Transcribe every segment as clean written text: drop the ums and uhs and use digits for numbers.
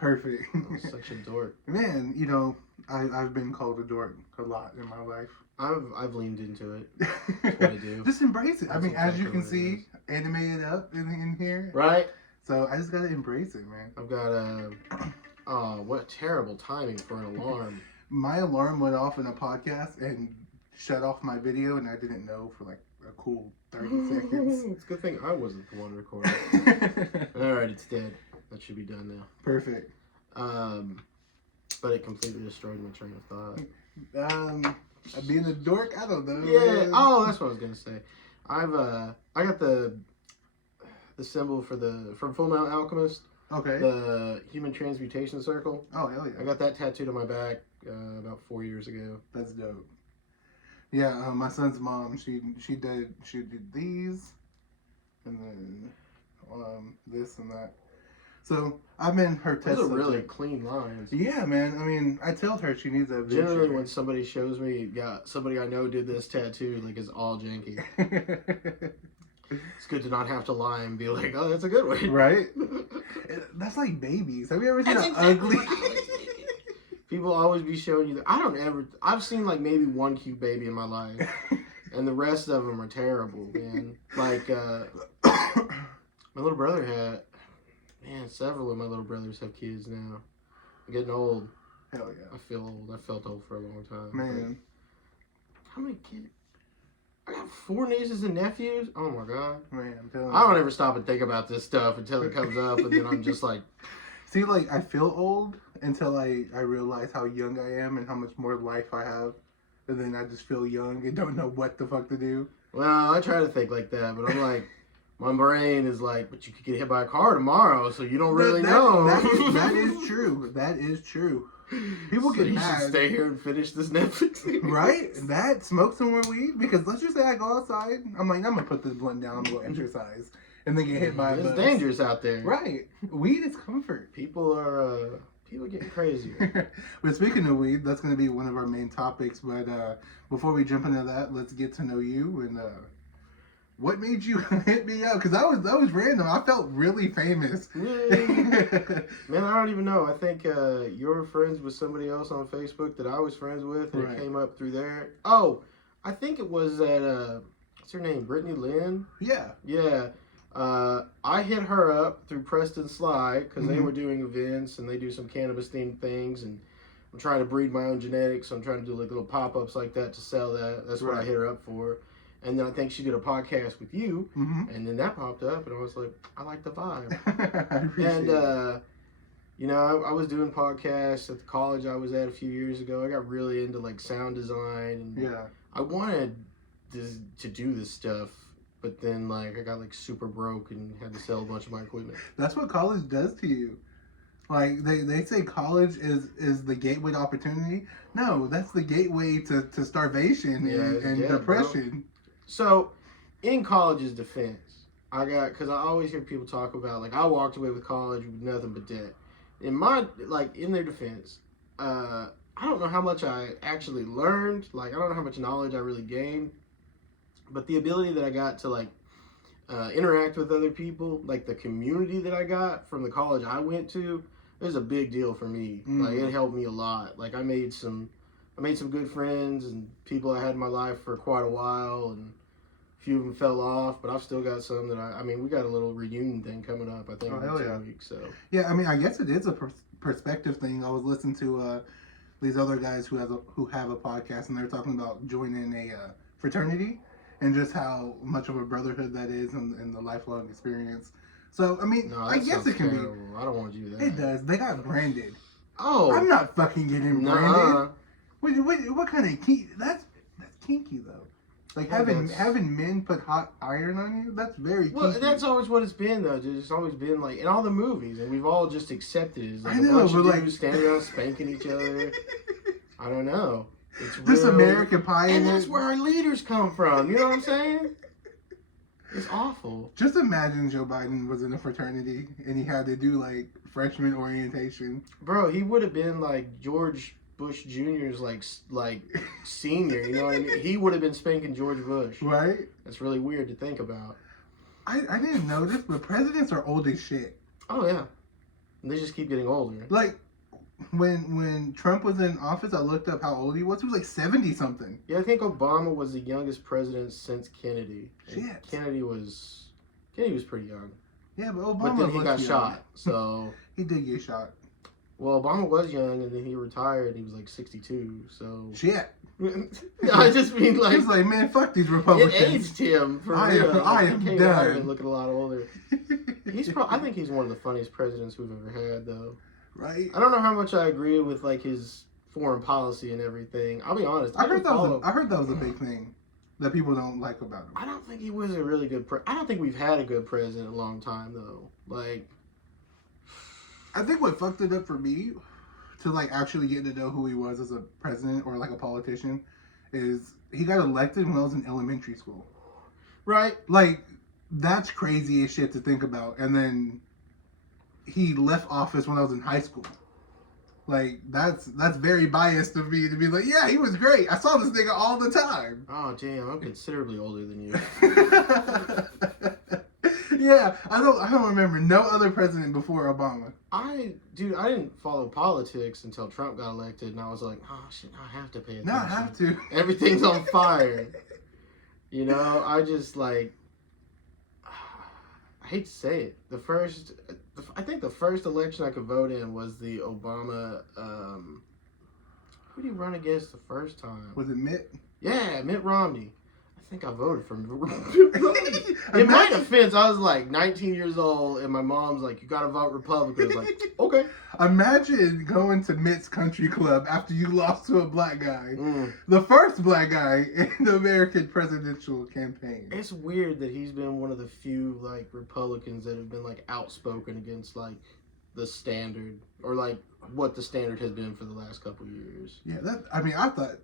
Perfect. I'm such a dork. Man, I've been called a dork a lot in my life. I've leaned into it. That's what I do. Just embrace it. That's I mean, as exactly you can what it see, animated up in here. Right? So I just gotta embrace it, man. I've got what terrible timing for an alarm. My alarm went off in a podcast and shut off my video, and I didn't know for like a cool 30 seconds. It's a good thing I wasn't the one recording. Alright, it's dead. That should be done now. Perfect. But it completely destroyed my train of thought. Being a dork, I don't know. Yeah. Man. Oh, that's what I was gonna say. I got the symbol from Full Metal Alchemist. Okay. The human transmutation circle. Oh, hell yeah. I got that tattooed on my back about 4 years ago. That's dope. Yeah, my son's mom, she did these, and then this and that. So I'm in her test. Those are really clean lines. Yeah, man. I mean, I tell her she needs a. Generally, when somebody shows me, somebody I know did this tattoo, like, it's all janky. It's good to not have to lie and be like, oh, that's a good one. Right? That's like babies. Have you ever seen an ugly? People always be showing you that. I've seen like maybe one cute baby in my life, and the rest of them are terrible, man. Like, my little brother several of my little brothers have kids now. I'm getting old. Hell yeah. I feel old. I felt old for a long time. Man. How many kids? I got 4 nieces and nephews. Oh my god. Man, I'm telling you. I don't ever stop and think about this stuff until it comes up, and then I'm just like. See, like, I feel old until I realize how young I am and how much more life I have. And then I just feel young and don't know what the fuck to do. Well, I try to think like that, but I'm like, my brain is like, but you could get hit by a car tomorrow, so you don't really know. That is true. That is true. People get mad. You should stay here and finish this Netflix series. Right? That, smoke some more weed. Because let's just say I go outside. I'm like, I'm going to put this blunt down. I'm going to go exercise. And then get hit by a bus. It's dangerous out there. Right. Weed is comfort. People are getting crazier. But speaking of weed, that's going to be one of our main topics. But before we jump into that, let's get to know you and what made you hit me up? Because that was random. I felt really famous. Man, I don't even know. I think you're friends with somebody else on Facebook that I was friends with, and it came up through there. Oh, I think it was that, what's her name? Brittany Lynn? Yeah. Yeah. I hit her up through Preston Sly because they were doing events and they do some cannabis themed things, and I'm trying to breed my own genetics. So I'm trying to do like little pop-ups like that to sell that. That's what I hit her up for. And then I think she did a podcast with you, and then that popped up, and I was like, I like the vibe. I appreciate it. You know, I was doing podcasts at the college I was at a few years ago. I got really into like sound design, and I wanted to do this stuff. But then, like, I got, like, super broke and had to sell a bunch of my equipment. That's what college does to you. Like, they say college is the gateway to opportunity. No, that's the gateway to starvation and depression. Bro. So, in college's defense, because I always hear people talk about, like, I walked away with college with nothing but debt. In their defense, I don't know how much I actually learned. Like, I don't know how much knowledge I really gained. But the ability that I got to, like, interact with other people, like the community that I got from the college I went to, it was a big deal for me. Like, it helped me a lot. Like, I made some good friends and people I had in my life for quite a while, and a few of them fell off, but I've still got some that we got a little reunion thing coming up, I think, in 2 weeks. So. Yeah, I mean, I guess it is a perspective thing. I was listening to these other guys who have a podcast, and they're talking about joining a fraternity. And just how much of a brotherhood that is and the lifelong experience. So, I mean, I guess it can terrible. I don't want to do that. It does. They got branded. Oh. I'm not fucking getting branded. What kind of kinky? That's kinky, though. Like, having men put hot iron on you, that's very kinky. Well, that's always what it's been, though. It's always been, like, in all the movies. And we've all just accepted it. It's like a bunch of dudes standing around spanking each other. I don't know. It's this real, American Pie, and that's where our leaders come from. You know what I'm saying? It's awful. Just imagine Joe Biden was in a fraternity and he had to do like freshman orientation. Bro, he would have been like George Bush Jr.'s like senior. You know what I mean? He would have been spanking George Bush. Right? That's really weird to think about. I didn't know this, but presidents are old as shit. Oh yeah. And they just keep getting older. Like, when Trump was in office, I looked up how old he was. He was like 70 something. Yeah, I think Obama was the youngest president since Kennedy. Shit. Kennedy was pretty young. Yeah, but Obama. But then he got young. shot. So he did get shot. well, Obama was young, and then he retired. He was like 62. So Shit. I just mean He like was like, man, fuck these Republicans. it aged him for I real. am- I am he came done. out of it looking a lot older. I think he's one of the funniest presidents we've ever had, though. Right. I don't know how much I agree with like his foreign policy and everything. I'll be honest. I heard that was a big thing that people don't like about him. I don't think he was a really good. I don't think we've had a good president in a long time, though. Like, I think what fucked it up for me to like actually get to know who he was as a president or like a politician is he got elected when I was in elementary school. right? Like, that's crazy as shit to think about. And then he left office when I was in high school. Like, that's very biased of me to be like, yeah, he was great. I saw this nigga all the time. Oh damn, I'm considerably older than you. Yeah, I don't remember no other president before Obama. I didn't follow politics until Trump got elected, and I was like, oh shit, I have to pay attention. Now I have to. Everything's on fire. You know, I just like, I hate to say it. I think the first election I could vote in was the Obama. Who did he run against the first time? Was it Mitt? Yeah, Mitt Romney. I think I voted for Mitt Romney. In my defense, I was like 19 years old, and my mom's like, "You gotta vote Republican." I was like, "Okay." Imagine going to Mitt's country club after you lost to a black guy, Mm. the first black guy in the American presidential campaign. It's weird that he's been one of the few like Republicans that have been like outspoken against like the standard or like what the standard has been for the last couple of years. Yeah, I thought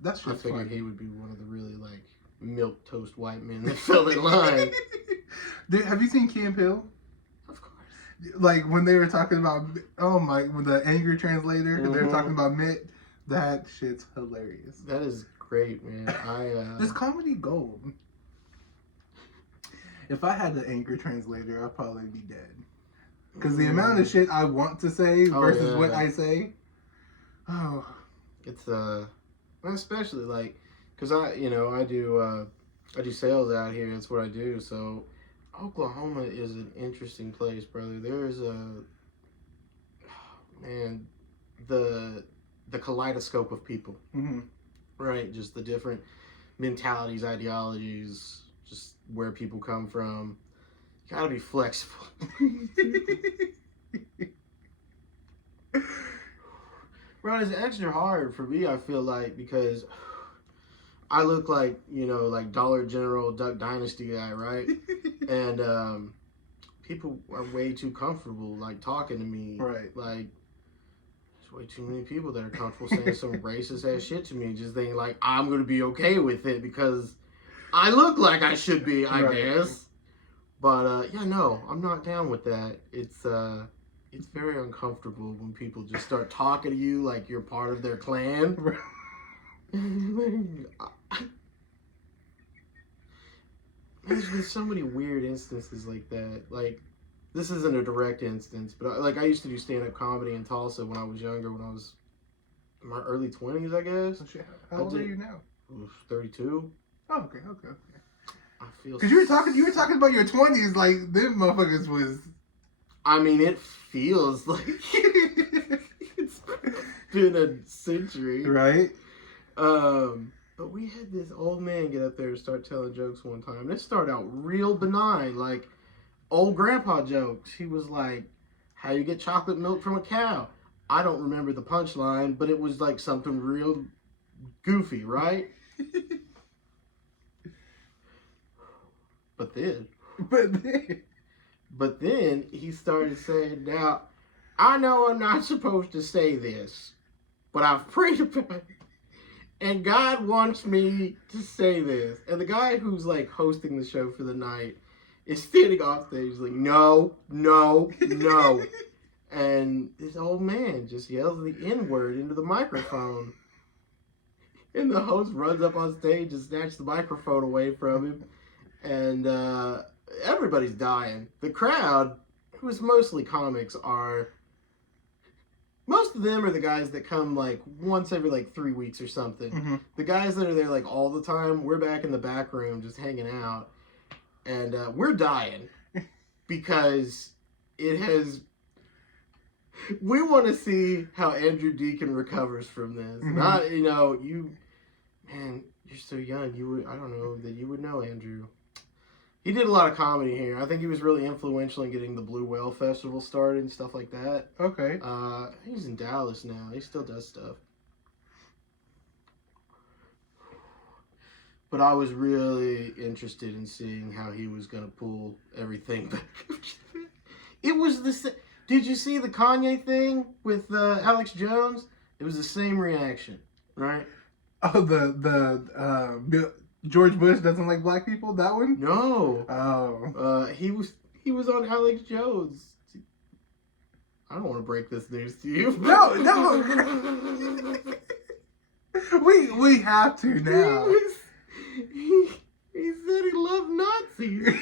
that's I just figured funny. he would be one of the really like milk toast white men that fell in line. Dude, have you seen Key and Peele? Of course. Like when they were talking about with the angry translator, and they were Mhm. talking about Mitt. That shit's hilarious. That is great, man. This comedy gold. If I had the angry translator, I'd probably be dead. Because the amount of shit I want to say versus what I say. Oh. It's especially like, cause I do sales out here. That's what I do. So Oklahoma is an interesting place, brother. There's the kaleidoscope of people, Mm-hmm. right? Just the different mentalities, ideologies, just where people come from. You gotta be flexible. Bro, it's extra hard for me, I feel like, because I look like, like Dollar General, Duck Dynasty guy, right? And people are way too comfortable, like, talking to me. Right. Like, there's way too many people that are comfortable saying some racist ass shit to me, just thinking, like, I'm going to be okay with it because I look like I should be, I Right. guess. But, yeah, no, I'm not down with that. It's very uncomfortable when people just start talking to you like you're part of their clan. There's been so many weird instances like that. Like, this isn't a direct instance, but I used to do stand-up comedy in Tulsa when I was younger, when I was in my early 20s, I guess. Oh, shit. How old are you now? 32. Oh, okay. I feel. Because you were talking about your 20s like them motherfuckers was. I mean, it feels like it's been a century. Right? But we had this old man get up there and start telling jokes one time. It started out real benign, like old grandpa jokes. He was like, how you get chocolate milk from a cow? I don't remember the punchline, but it was like something real goofy, right? But then he started saying, now, I know I'm not supposed to say this, but I've prayed about it, and God wants me to say this. And the guy who's like hosting the show for the night is standing off stage like, no. And this old man just yells the N-word into the microphone. And the host runs up on stage and snatches the microphone away from him. And everybody's dying. The crowd, who is mostly comics, are most of them are the guys that come like once every like 3 weeks or something. Mm-hmm. The guys that are there like all the time, we're back in the back room just hanging out, and we're dying because it has. We want to see how Andrew Deacon recovers from this. Mm-hmm. Not man, you're so young. I don't know that you would know Andrew. He did a lot of comedy here. I think he was really influential in getting the Blue Whale Festival started and stuff like that. Okay. He's in Dallas now. He still does stuff. But I was really interested in seeing how he was going to pull everything back. It was the... Did you see the Kanye thing with Alex Jones? It was the same reaction, right? Oh, George Bush doesn't like black people? That one? No. Oh. He was on Alex Jones. I don't want to break this news to you. No. we have to now. He said he loved Nazis.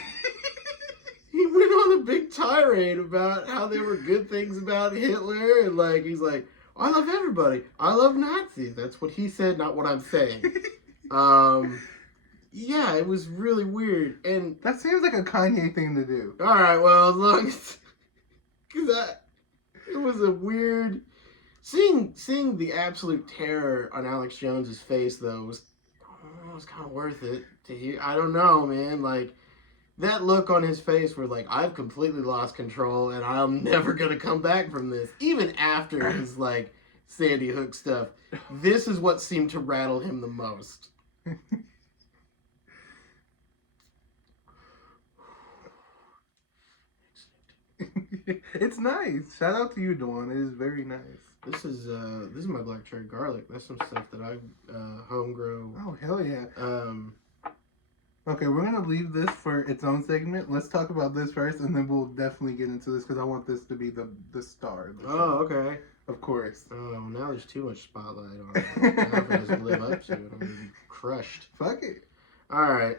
He went on a big tirade about how there were good things about Hitler, and like he's like, I love everybody. I love Nazis. That's what he said, not what I'm saying. Yeah, it was really weird, and That seems like a Kanye thing to do. all right, well, as long as because it was a weird seeing the absolute terror on Alex Jones's face though was kind of worth it to hear. I don't know, man, like. That look on his face where, like, I've completely lost control and I'm never going to come back from this. Even after his, like, Sandy Hook stuff, this is what seemed to rattle him the most. It's nice. Shout out to you, Dawn. It is very nice. This is my black cherry garlic. That's some stuff that I home grow. Oh, hell yeah. Okay, we're going to leave this for its own segment. Let's talk about this first, and then we'll definitely get into this, because I want this to be the star of the show. Oh, okay. Of course. Oh, now there's too much spotlight on it. Now if it doesn't live up to it, I'm going to be crushed. Fuck it. All right.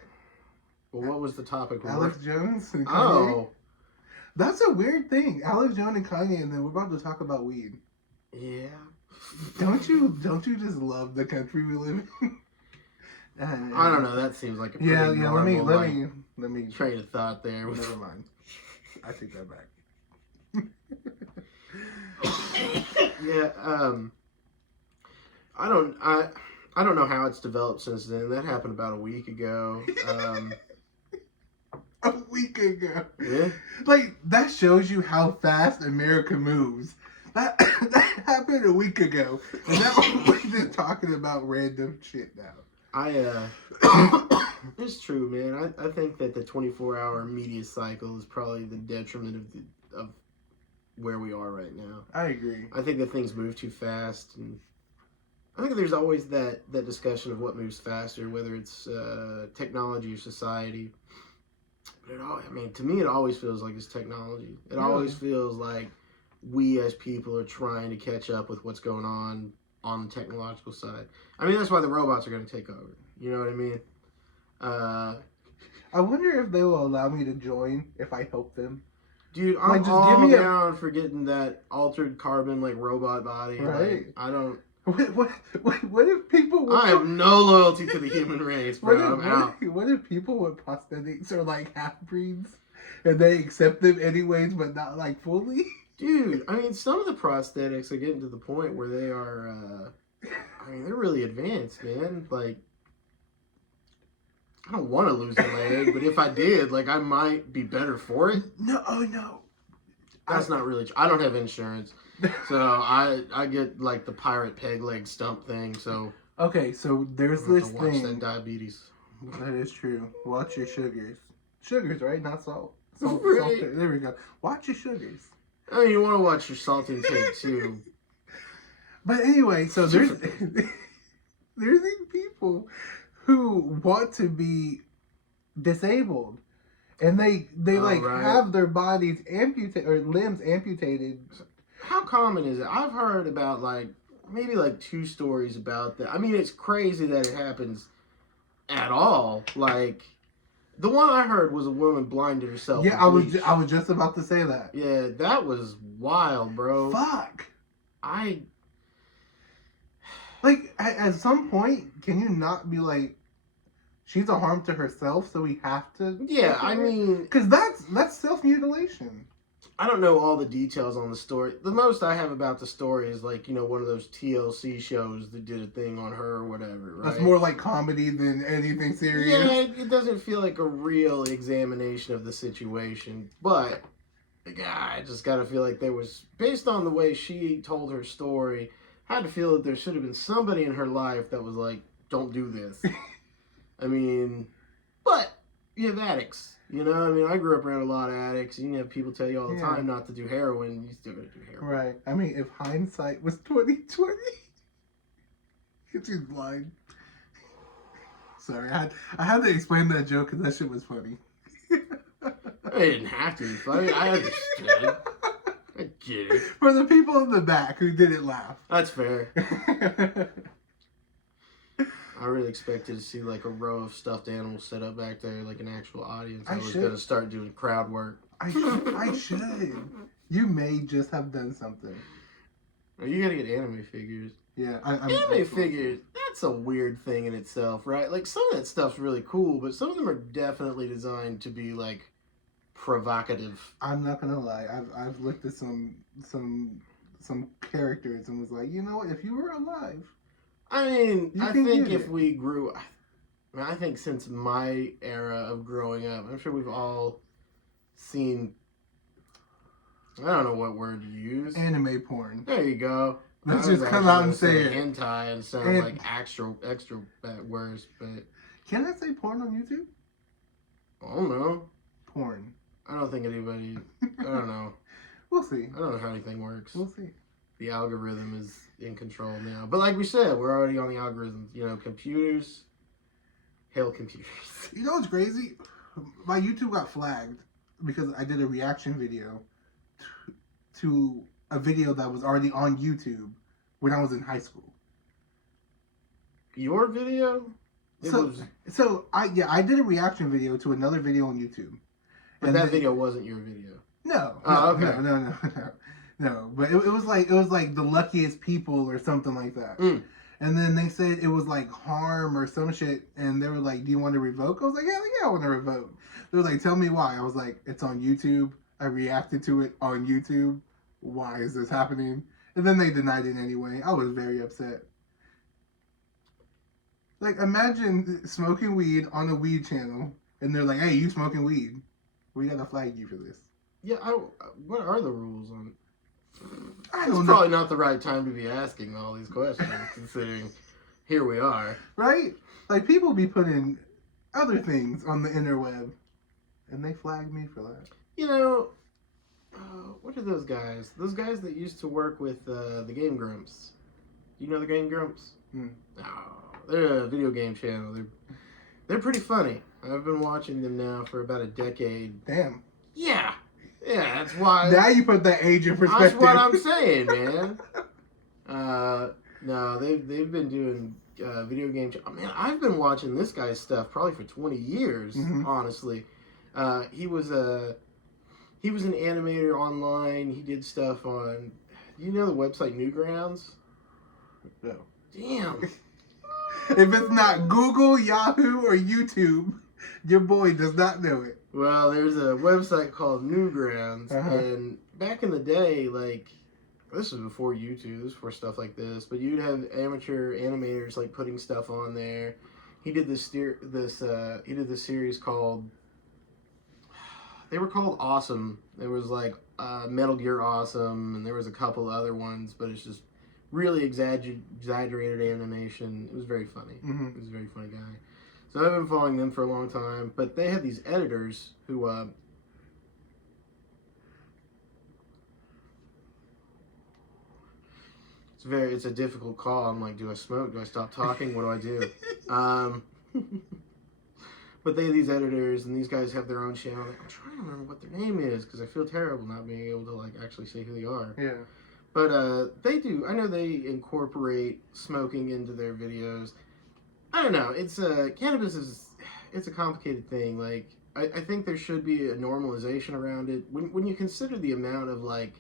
Well, what was the topic? Alex Jones and Kanye. Oh. That's a weird thing. Alex Jones and Kanye, and then we're about to talk about weed. Yeah. Don't you just love the country we live in? I don't know. That seems like a pretty normal, normal, let me train of thought there. Never mind. I take that back. Yeah. I don't know how it's developed since then. That happened about a week ago. A week ago. Yeah. Like, that shows you how fast America moves. That happened a week ago, and now we're just talking about random shit now. It's true, man. I think that the 24-hour media cycle is probably the detriment of where we are right now. I agree. I think that things move too fast, and I think there's always that discussion of what moves faster, whether it's technology or society. But to me, it always feels like it's technology. It always feels like we as people are trying to catch up with what's going on the technological side. I mean, that's why the robots are going to take over. You know what I mean? I wonder if they will allow me to join if I help them. Dude, I'm like, just all give me down for getting that altered carbon, like, robot body. Right. Like, I don't... What if people... I have no loyalty to the human race, bro. I'm out. What if people with prosthetics are, like, half-breeds? And they accept them anyways, but not, like, fully? Dude, I mean, some of the prosthetics are getting to the point where they are, they're really advanced, man. Like, I don't want to lose a leg, but if I did, like, I might be better for it. No. That's not really true. I don't have insurance, so I get, like, the pirate peg leg stump thing, so... Okay, so there's this thing... Watch that thing... diabetes. That is true. Watch your sugars. Sugars, right? Not salt. Salt, Right. salt. There we go. Watch your sugars. I mean, you want to watch your salt intake, too. But anyway, so there's these people who want to be disabled, and they have their bodies amputated or limbs amputated. How common is it? I've heard about maybe 2 stories about that. I mean, it's crazy that it happens at all. Like, the one I heard was a woman blinded herself. Yeah, I was just about to say that. Yeah, that was wild, bro. Fuck. Like, at some point, can you not be like, she's a harm to herself, so we have to... Yeah, I mean... Because that's self-mutilation. I don't know all the details on the story. The most I have about the story is, like, you know, one of those TLC shows that did a thing on her or whatever, right? That's more like comedy than anything serious. Yeah, it doesn't feel like a real examination of the situation. But, I just gotta feel like there was... Based on the way she told her story, I had to feel that there should have been somebody in her life that was like, don't do this. I mean, but you have addicts, you know? I mean, I grew up around a lot of addicts. You have people tell you all the time not to do heroin. You still gotta do heroin. Right. I mean, if hindsight was 2020, she's blind. Sorry, I had to explain that joke because that shit was funny. I didn't have to be funny. I understood. I get it. For the people in the back who didn't laugh. That's fair. I really expected to see like a row of stuffed animals set up back there, like an actual audience. I was going to start doing crowd work. I should. You may just have done something. Oh, you got to get anime figures. Yeah. Anime figures, that's a weird thing in itself, right? Like some of that stuff's really cool, but some of them are definitely designed to be like provocative. I'm not going to lie. I've looked at some characters and was like, you know what? If you were alive... I mean, I think if we grew... I think since my era of growing up, I'm sure we've all seen... I don't know what word to use. Anime porn. There you go. Let's just come out and say it. Hentai and sound like extra bad words, but... Can I say porn on YouTube? I don't know. Porn. I don't think anybody... I don't know. We'll see. I don't know how anything works. We'll see. The algorithm is in control now. But like we said, we're already on the algorithms. You know, computers. Hail computers. You know what's crazy? My YouTube got flagged because I did a reaction video to a video that was already on YouTube when I was in high school. Your video? I did a reaction video to another video on YouTube. But that video wasn't your video. No. Okay. No, but it was like the luckiest people or something like that. And then they said it was like harm or some shit, and they were like, "Do you want to revoke?" I was like, "Yeah, I want to revoke." They were like, "Tell me why." I was like, "It's on YouTube. I reacted to it on YouTube. Why is this happening?" And then they denied it anyway. I was very upset. Like, imagine smoking weed on a weed channel, and they're like, "Hey, you smoking weed? We gotta flag you for this." Yeah, what are the rules on? I don't know. It's probably not the right time to be asking all these questions, considering here we are. Right? Like, people be putting other things on the interweb, and they flagged me for that. You know, what are those guys? Those guys that used to work with the Game Grumps. You know the Game Grumps? They're a video game channel. They're pretty funny. I've been watching them now for about a decade. Damn. Yeah. Yeah, that's why. Now you put that age in perspective. That's what I'm saying, man. No, they've been doing video game. Man, I've been watching this guy's stuff probably for 20 years. Honestly, he was an animator online. He did stuff on. You know the website Newgrounds? No. Damn. If it's not Google, Yahoo, or YouTube, your boy does not know it. Well, there's a website called Newgrounds, and back in the day, like, this was before YouTube, this was before stuff like this, but you'd have amateur animators, like, putting stuff on there. He did this series called, they were called Awesome. There was, like, Metal Gear Awesome, and there was a couple other ones, but it's just really exaggerated animation. It was very funny. He was a very funny guy. So I've been following them for a long time, but they had these editors who, it's a difficult call. I'm like, do I smoke? Do I stop talking? What do I do? But they have these editors, and these guys have their own channel. I'm trying to remember what their name is, because I feel terrible not being able to, like, actually say who they are. Yeah. But they do. I know they incorporate smoking into their videos. I don't know. It's cannabis it's a complicated thing. Like, I think there should be a normalization around it. When you consider the amount of, like,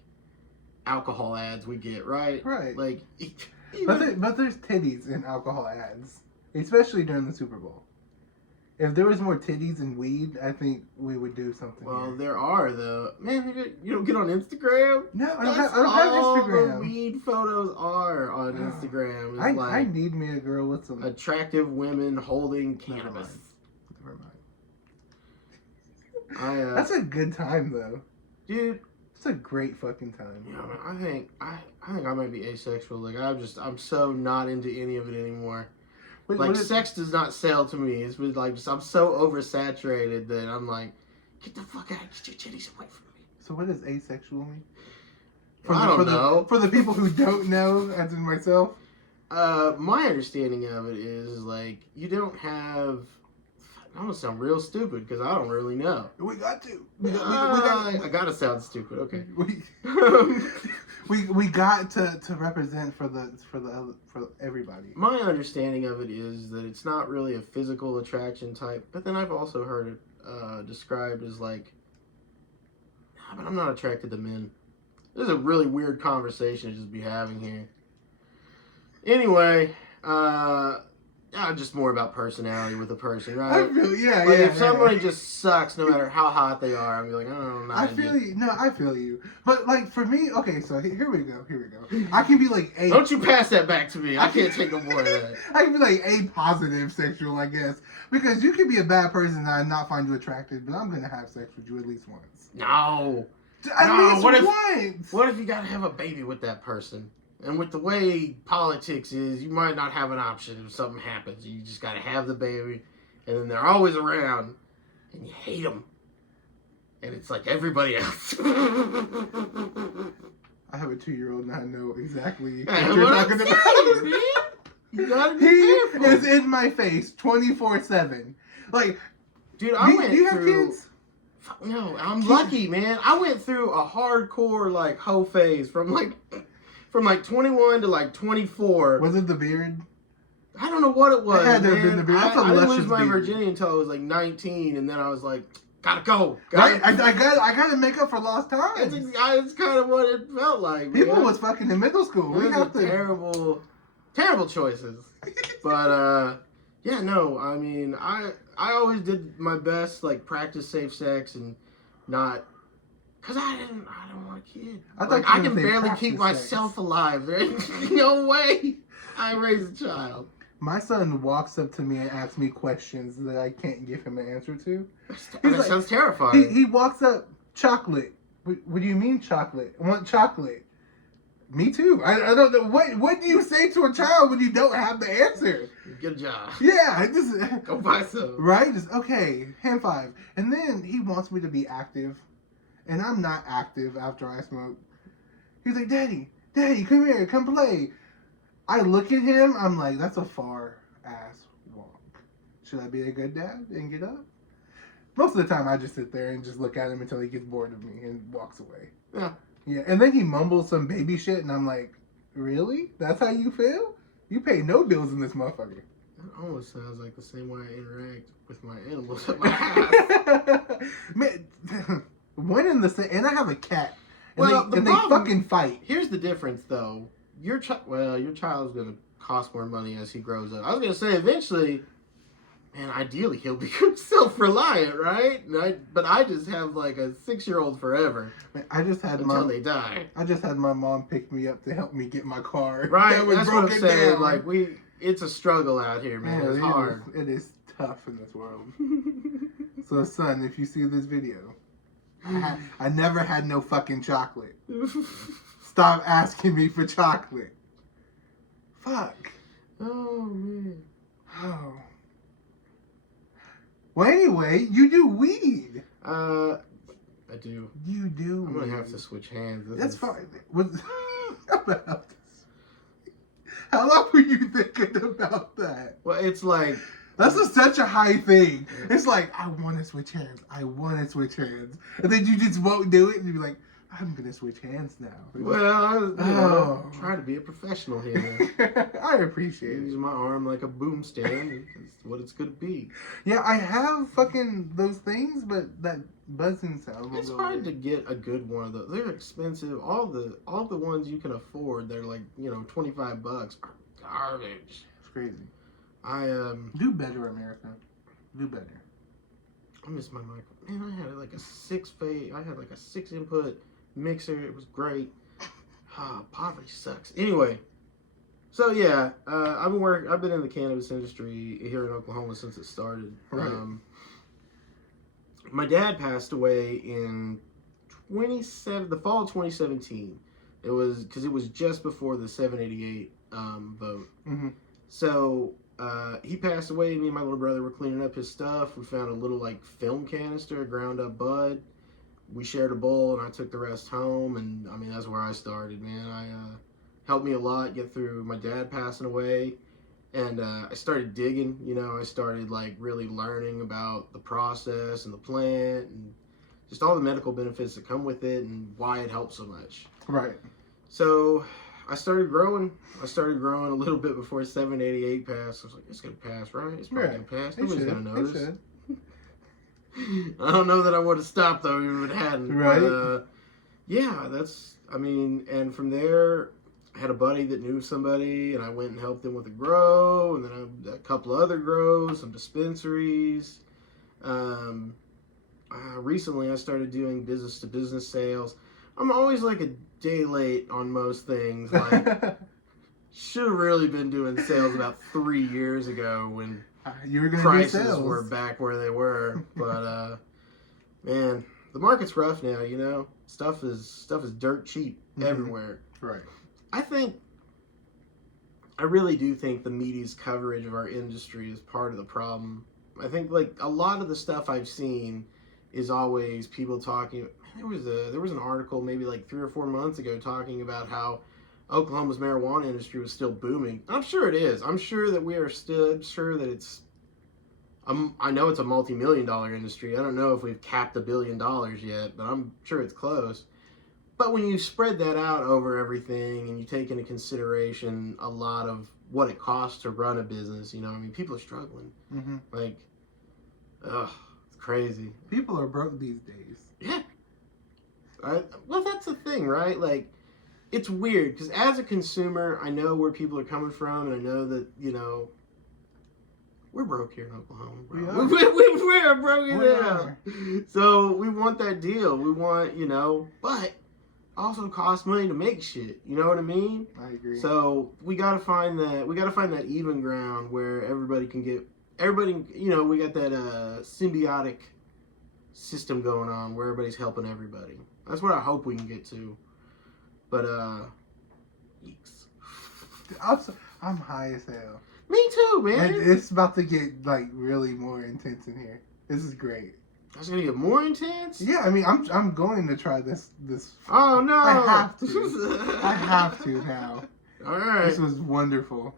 alcohol ads we get, right? Right. Like, But there's titties in alcohol ads, especially during the Super Bowl. If there was more titties and weed, I think we would do something. well, here. there are though. Man, you don't get on Instagram. No, I don't That's have all Instagram. the weed photos are on Instagram. It's I need me a girl with some attractive women holding Never cannabis. mind. Never mind. I That's a good time though. dude. It's a great fucking time. Yeah, man, I think I might be asexual. Like I'm so not into any of it anymore. Wait, Like sex does not sell to me. It's been like I'm so oversaturated that I'm like, get the fuck out, get your titties away from me. So what does asexual mean? I don't know. For the people who don't know, as in myself. My understanding of it is like you don't have. I'm gonna sound real stupid because I don't really know. We got to. I gotta sound stupid. Okay. We got to represent for everybody. My understanding of it is that it's not really a physical attraction type, but then I've also heard it described as like, but I'm not attracted to men. This is a really weird conversation to just be having here. Anyway, just more about personality with a person, right? I feel If somebody just sucks, no matter how hot they are, I'm like, oh, I feel you. No, I feel you. But like for me, okay, so here we go. I can be like a. Don't you pass that back to me? I can't take no more of that. I can be like a positive sexual, I guess, because you can be a bad person and I not find you attractive, but I'm gonna have sex with you at least once. No. At least what once. What if you gotta have a baby with that person? And with the way politics is, you might not have an option if something happens. You just gotta have the baby, and then they're always around, and you hate them. And it's like everybody else. I have a 2-year-old and I know exactly Hey, what you're what talking I'm about. saying, man. You gotta be He careful. is in my face 24/7. Like, Dude, do you have kids? No, I'm lucky, man. I went through a hardcore like hoe phase from like 21 to like 24. Was it the beard? I don't know what it was. It had to have man. been the beard. That's a I didn't luscious lose my beard. virginity until I was like 19, and then I was like, gotta go. Right? I gotta make up for lost time. It's kind of what it felt like. People man. was fucking in middle school. It We was have to. terrible choices. But yeah, no. I mean, I always did my best, like practice safe sex and not. Cause I don't want a kid. I can barely keep myself alive. There's no way I raise a child. My son walks up to me and asks me questions that I can't give him an answer to. That sounds terrifying. He walks up, chocolate. What do you mean chocolate? I want chocolate. Me too. I don't know. What do you say to a child when you don't have the answer? Good job. Yeah, Go buy some. Right? Just okay, hand 5. And then he wants me to be active. And I'm not active after I smoke. He's like, Daddy, come here, come play. I look at him, I'm like, that's a far ass walk. Should I be a good dad and get up? Most of the time I just sit there and just look at him until he gets bored of me and walks away. Yeah. Yeah, and then he mumbles some baby shit and I'm like, really? That's how you feel? You pay no bills in this motherfucker. That almost sounds like the same way I interact with my animals at my house. Man, one in the same, and I have a cat, and, Well, they fucking fight. Here's the difference, though. Your child's gonna cost more money as he grows up. I was gonna say eventually, man, ideally he'll become self-reliant, right? But I just have like a 6-year-old forever. Man, I just had until they die. I just had my mom pick me up to help me get my car. Right, that was that's what I'm broken saying. down. Like it's a struggle out here, man. It's hard. It is tough in this world. So, son, if you see this video, I never had no fucking chocolate. Stop asking me for chocolate. Fuck. Oh man. Oh. Well, anyway, you do weed. I do. You do. I'm gonna have to switch hands. That's fine. About this. How long were you thinking about that? Well, it's like that's such a high thing. It's like, I want to switch hands. And then you just won't do it, and you're like, I'm gonna switch hands now. Well, I'm trying to be a professional here. I appreciate it. Use my arm like a boom stand. That's what it's gonna be. Yeah, I have fucking those things, but that Buds and salve. It's hard to get a good one of those. They're expensive. All the ones you can afford, they're like, $25 are garbage. It's crazy. I do better, America. Do better. I miss my mic. Man, I had like a 6-phase. I had like a 6-input mixer. It was great. Poverty sucks. Anyway, so yeah, I've been in the cannabis industry here in Oklahoma since it started. Right. My dad passed away in the fall of 2017. It was because it was just before the 788 vote. Mm-hmm. So he passed away. Me and my little brother were cleaning up his stuff. We found a little like film canister, ground up bud. We shared a bowl, and I took the rest home. And I mean, that's where I started, man. I helped me a lot get through my dad passing away. And I started digging, I started like really learning about the process and the plant and just all the medical benefits that come with it and why it helps so much. Right. So I started growing. A little bit before 788 passed. I was like, it's going to pass, right? It's probably going to pass. Nobody's going to notice. I don't know that I would have stopped though, even if it hadn't. Right. But, yeah, and from there, I had a buddy that knew somebody, and I went and helped them with a grow, and then a couple of other grows, some dispensaries. Recently, I started doing business-to-business sales. I'm always like a day late on most things. Like, should have really been doing sales about 3 years ago when you were gonna prices do sales. were back where they were. But man, the market's rough now. Stuff is dirt cheap everywhere. Right. I really do think the media's coverage of our industry is part of the problem. I think like a lot of the stuff I've seen is always people talking. There was an article maybe like 3 or 4 months ago talking about how Oklahoma's marijuana industry was still booming. I'm sure it is. I'm sure that it's. I know it's a multi-million-dollar industry. I don't know if we've capped $1 billion yet, but I'm sure it's close. But when you spread that out over everything and you take into consideration a lot of what it costs to run a business, people are struggling. Mm-hmm. Like, it's crazy. People are broke these days. Yeah. Well, that's the thing, right? Like, it's weird because as a consumer, I know where people are coming from, and I know that, we're broke here in Oklahoma, bro. We are broke here. So we want that deal. We want, but also costs money to make shit. You know what I mean? I agree. So we gotta find that even ground where everybody, we got that symbiotic system going on where everybody's helping everybody. That's what I hope we can get to. But yeeks. I'm high as hell. Me too, man. And it's about to get like really more intense in here. This is great. It's gonna get more intense? Yeah, I mean, I'm going to try this. Oh no! I have to. I have to now. All right. This was wonderful.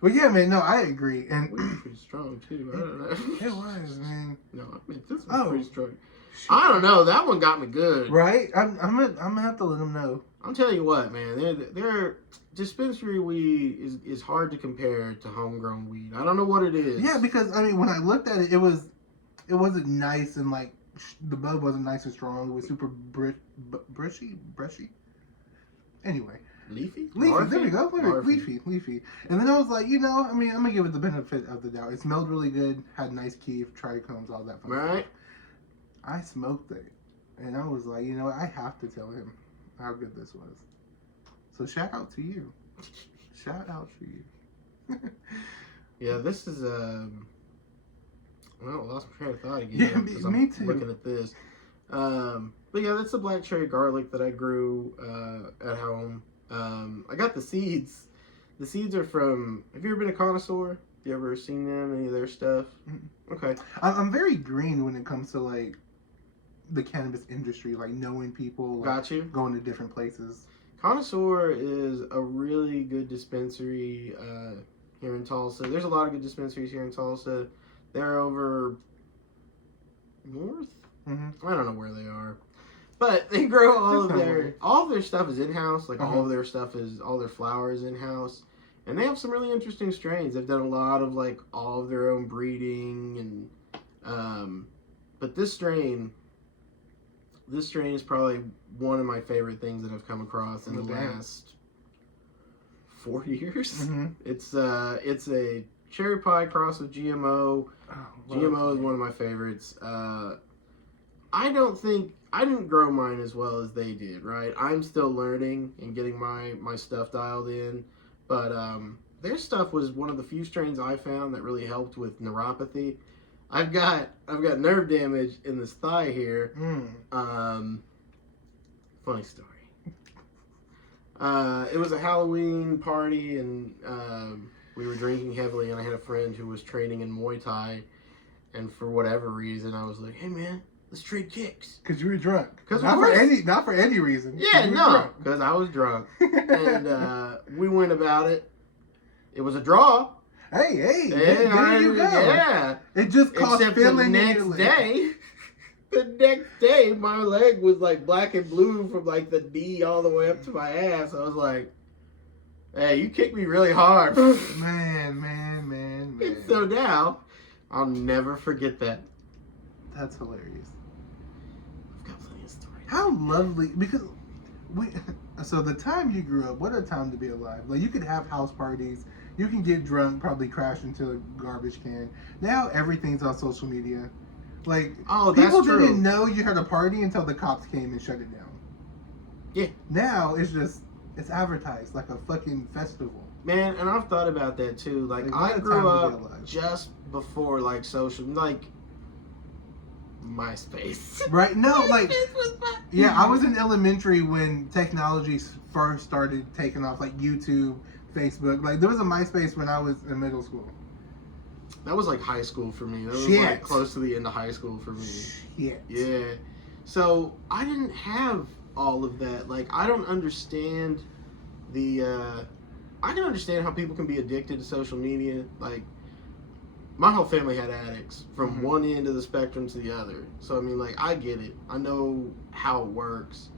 But yeah, man, no, I agree. And we were pretty strong too. I don't know. It was, man. No, I mean this was pretty strong. I don't know. That one got me good. Right? I'm gonna have to let them know. I'm telling you what, man. Their dispensary weed is hard to compare to homegrown weed. I don't know what it is. Yeah, because I mean, when I looked at it, it wasn't nice and like the bud wasn't nice and strong. It was super brushy. Anyway. Leafy. There we go. Leafy. And then I was like, I mean, I'm gonna give it the benefit of the doubt. It smelled really good. Had nice keef, trichomes, all that fun stuff. Right. I smoked it, and I was like, I have to tell him how good this was. So shout out to you. Yeah, this is well, I lost my train of thought again. Yeah, me too. Looking at this, but yeah, that's the black cherry garlic that I grew at home. I got the seeds. The seeds are from. Have you ever been a connoisseur? You ever seen them? Any of their stuff? Okay. I'm very green when it comes to like the cannabis industry, like knowing people, like, got you. Going to different places. Connoisseur is a really good dispensary here in Tulsa. There's a lot of good dispensaries here in Tulsa. They're over north. Mm-hmm. I don't know where they are, but they grow all of their stuff is in house. Like all their flour is in house, and they have some really interesting strains. They've done a lot of like all of their own breeding and. But this strain is probably one of my favorite things that I've come across in the last 4 years. Mm-hmm. It's a cherry pie cross with GMO. GMO is one of my favorites. I didn't grow mine as well as they did, right? I'm still learning and getting my stuff dialed in, but their stuff was one of the few strains I found that really helped with neuropathy. I've got nerve damage in this thigh here. Funny story. It was a Halloween party, and we were drinking heavily, and I had a friend who was training in Muay Thai, and for whatever reason, I was like, "Hey man, let's trade kicks." Because you were drunk. Not for any reason. Yeah, no, because I was drunk, and we went about it. It was a draw. Hey, there you go. Yeah. It just cost Except feeling the next day, my leg was like black and blue from like the knee all the way up to my ass. I was like, "Hey, you kicked me really hard." Man. And so now, I'll never forget that. That's hilarious. I've got plenty of stories. How lovely, because so the time you grew up, what a time to be alive. Like, you could have house parties, you can get drunk, probably crash into a garbage can. Now everything's on social media. Like, people didn't know you had a party until the cops came and shut it down. Yeah. Now it's advertised like a fucking festival. Man, and I've thought about that too. Like I grew up just before like social, like MySpace. Right? No, like, yeah, I was in elementary when technology first started taking off, like YouTube, Facebook. Like, there was a MySpace when I was in middle school. That was like high school for me. That was like close to the end of high school for me. Yeah. So I didn't have all of that. Like, I don't understand I can understand how people can be addicted to social media. Like, my whole family had addicts from one end of the spectrum to the other. So, I mean, like, I get it. I know how it works.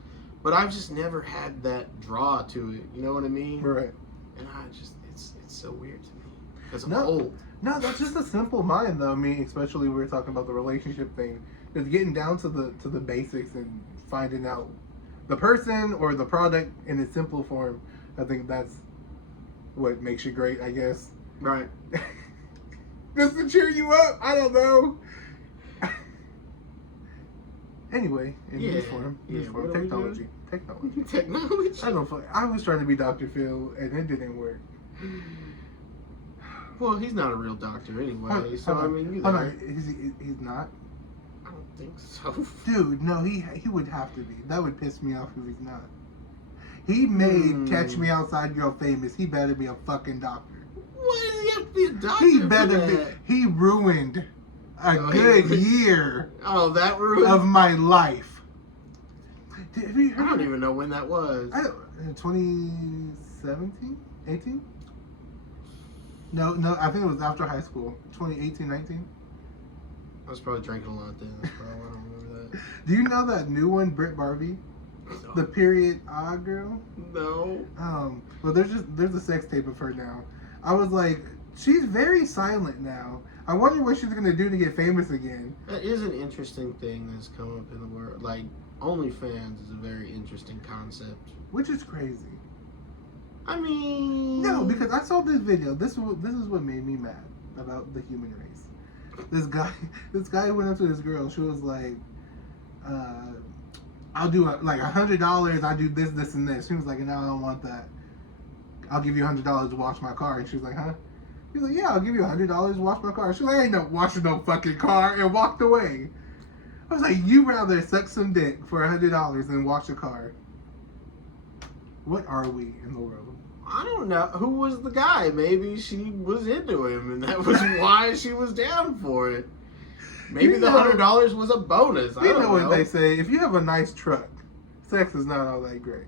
But I've just never had that draw to it. You know what I mean? Right. And it's so weird to me. Because I'm old. No, that's just a simple mind, though. I mean, especially we were talking about the relationship thing. Just getting down to the basics and finding out the person or the product in its simple form. I think that's what makes you great, I guess. Right. Just to cheer you up. I don't know. Anyway, in this form, technology. I don't know. I was trying to be Dr. Phil, and it didn't work. Well, he's not a real doctor anyway, I mean, he's not? I don't think so. Dude, no, he would have to be. That would piss me off if he's not. He made Catch Me Outside Girl famous. He better be a fucking doctor. Why does he have to be a doctor? He better be. He ruined a good year. Oh, that ruined of my life. Have you heard? I don't even know when that was. 2017? 18? No, I think it was after high school. 2018, 19? I was probably drinking a lot then. That's probably why I don't remember that. Do you know that new one, Brit Barbie? No. The period girl? No. Well, there's a sex tape of her now. I was like, she's very silent now. I wonder what she's gonna do to get famous again. That is an interesting thing that's come up in the world. Like, OnlyFans is a very interesting concept. Which is crazy. I mean... No, because I saw this video. This is what made me mad about the human race. This guy went up to this girl. She was like, I'll do like $100. I do this, this, and this. She was like, no, I don't want that. I'll give you $100 to wash my car. And she was like, huh? He's like, yeah, I'll give you $100 to wash my car. She's like, I ain't no washing no fucking car, and walked away. I was like, you rather suck some dick for $100 than wash a car. What are we in the world? I don't know. Who was the guy? Maybe she was into him, and that was why she was down for it. Maybe the $100 was a bonus. I don't know what they say. If you have a nice truck, sex is not all that great.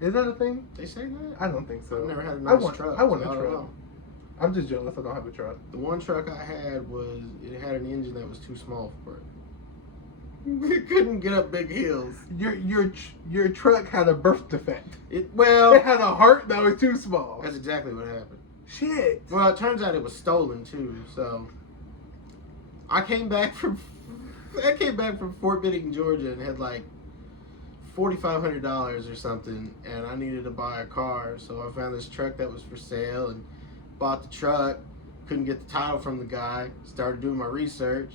Is that a thing? They say that? I don't think so. I've never had a nice truck. I want a truck. I'm just jealous I don't have a truck. The one truck I had had an engine that was too small for it. It couldn't get up big hills. Your truck had a birth defect. It had a heart that was too small. That's exactly what happened. Shit. Well, it turns out it was stolen too. So I came back from I came back from Fort Benning, Georgia, and had like $4,500 or something, and I needed to buy a car. So I found this truck that was for sale and bought the truck. Couldn't get the title from the guy. Started doing my research.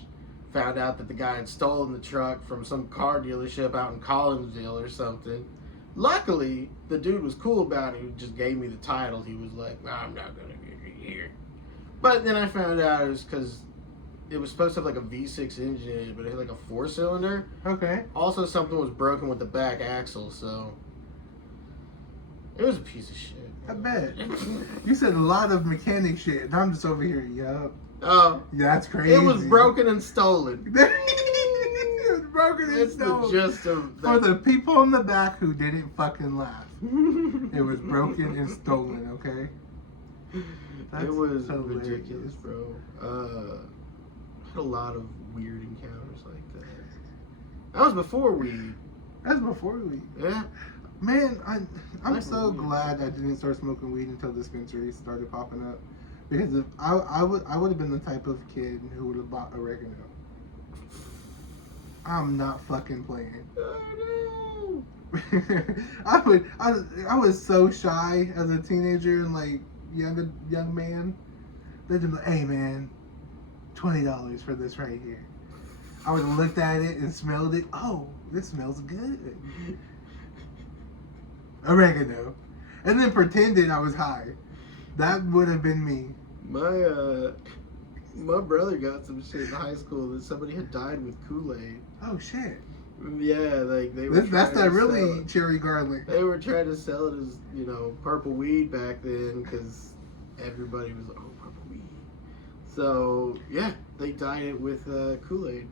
Found out that the guy had stolen the truck from some car dealership out in Collinsville or something. Luckily, the dude was cool about it. He just gave me the title. He was like, I'm not going to get it here. But then I found out it was because it was supposed to have like a V6 engine in it, but it had like a 4-cylinder. Okay. Also, something was broken with the back axle, so it was a piece of shit. I bet. You said a lot of mechanic shit, and I'm just over here, yup. Oh, yeah, that's crazy. it was broken and stolen. It was broken and It's stolen. the gist of For the people in the back who didn't fucking laugh, it was broken and stolen. Okay. That's it was hilarious. ridiculous, bro. I had a lot of weird encounters like that. That was before weed. That's before we. Yeah. Man, I'm Like so weed. glad I didn't start smoking weed until dispensaries started popping up, because if I would have been the type of kid who would have bought oregano. I'm not fucking playing. Oh I was so shy as a teenager and like young man. They'd be like, hey man, $20 for this right here. I would have looked at it and smelled it. Oh, this smells good. Oregano. And then pretended I was high. That would have been me. My brother got some shit in high school that somebody had died with Kool-Aid. Oh shit. Yeah, like they were. That's trying that to really sell it. cherry garlic. They were trying to sell it as, you know, purple weed back then because everybody was like, oh, purple weed. So, yeah, they dyed it with Kool-Aid.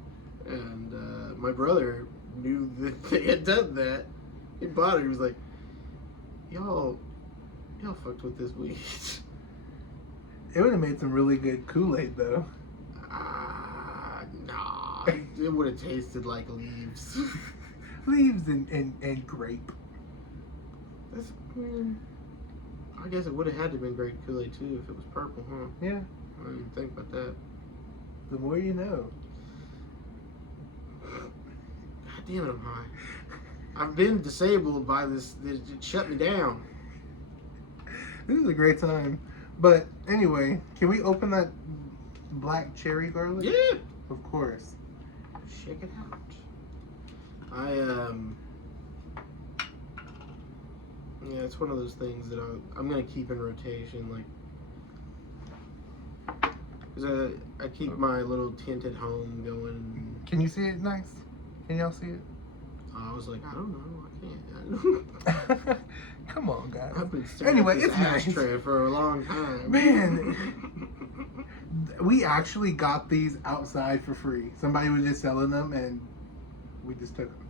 And my brother knew that they had done that. He bought it. He was like, y'all fucked with this weed. It would have made some really good Kool-Aid though. Nah. It would have tasted like leaves. Leaves and grape. I guess it would have had to have been great Kool-Aid too if it was purple, huh? Yeah. I didn't even think about that. The more you know. God damn it, I'm high. I've been disabled by this. It shut me down. This is a great time. But anyway, can we open that black cherry garlic? Yeah. Of course. Check it out. Yeah, it's one of those things that I'm gonna keep in rotation, like, cause I keep my little tinted home going. Can you see it nice? Can y'all see it? I was like, I don't know, I can't. Come on, guys. I've been staring Anyway, at this it's nice. ashtray for a long time. Man, we actually got these outside for free. Somebody was just selling them, and we just took them.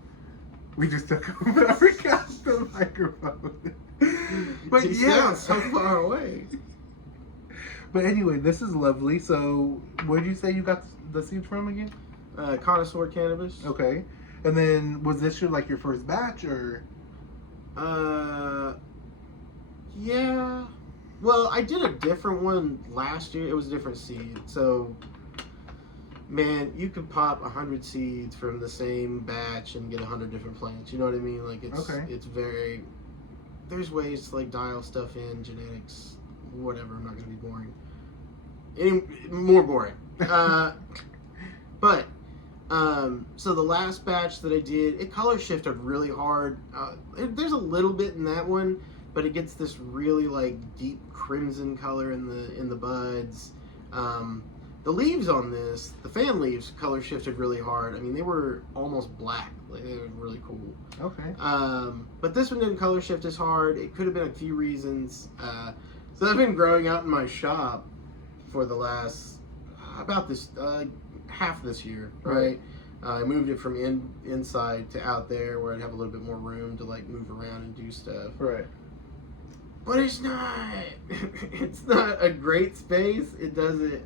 We just took them, but we got the microphone. But You yeah, sound so far away. But anyway, this is lovely. So, where did you say you got the seeds from again? Connoisseur Cannabis. Okay, and then was this your first batch or? Yeah. Well, I did a different one last year. It was a different seed. So, man, you could pop 100 seeds from the same batch and get 100 different plants. You know what I mean? Like, it's very. There's ways to like dial stuff in, genetics, whatever. I'm not gonna be boring. Any more boring. But. So the last batch that I did, it color shifted really hard. There's a little bit in that one, but it gets this really like deep crimson color in the buds. The leaves on this, the fan leaves, color shifted really hard. I mean, they were almost black. Like, they were really cool. Okay. But this one didn't color shift as hard. It could have been a few reasons. So I've been growing out in my shop for the last about this half this year, right? I moved it from inside to out there where I'd have a little bit more room to like move around and do stuff. Right. But it's not a great space. It doesn't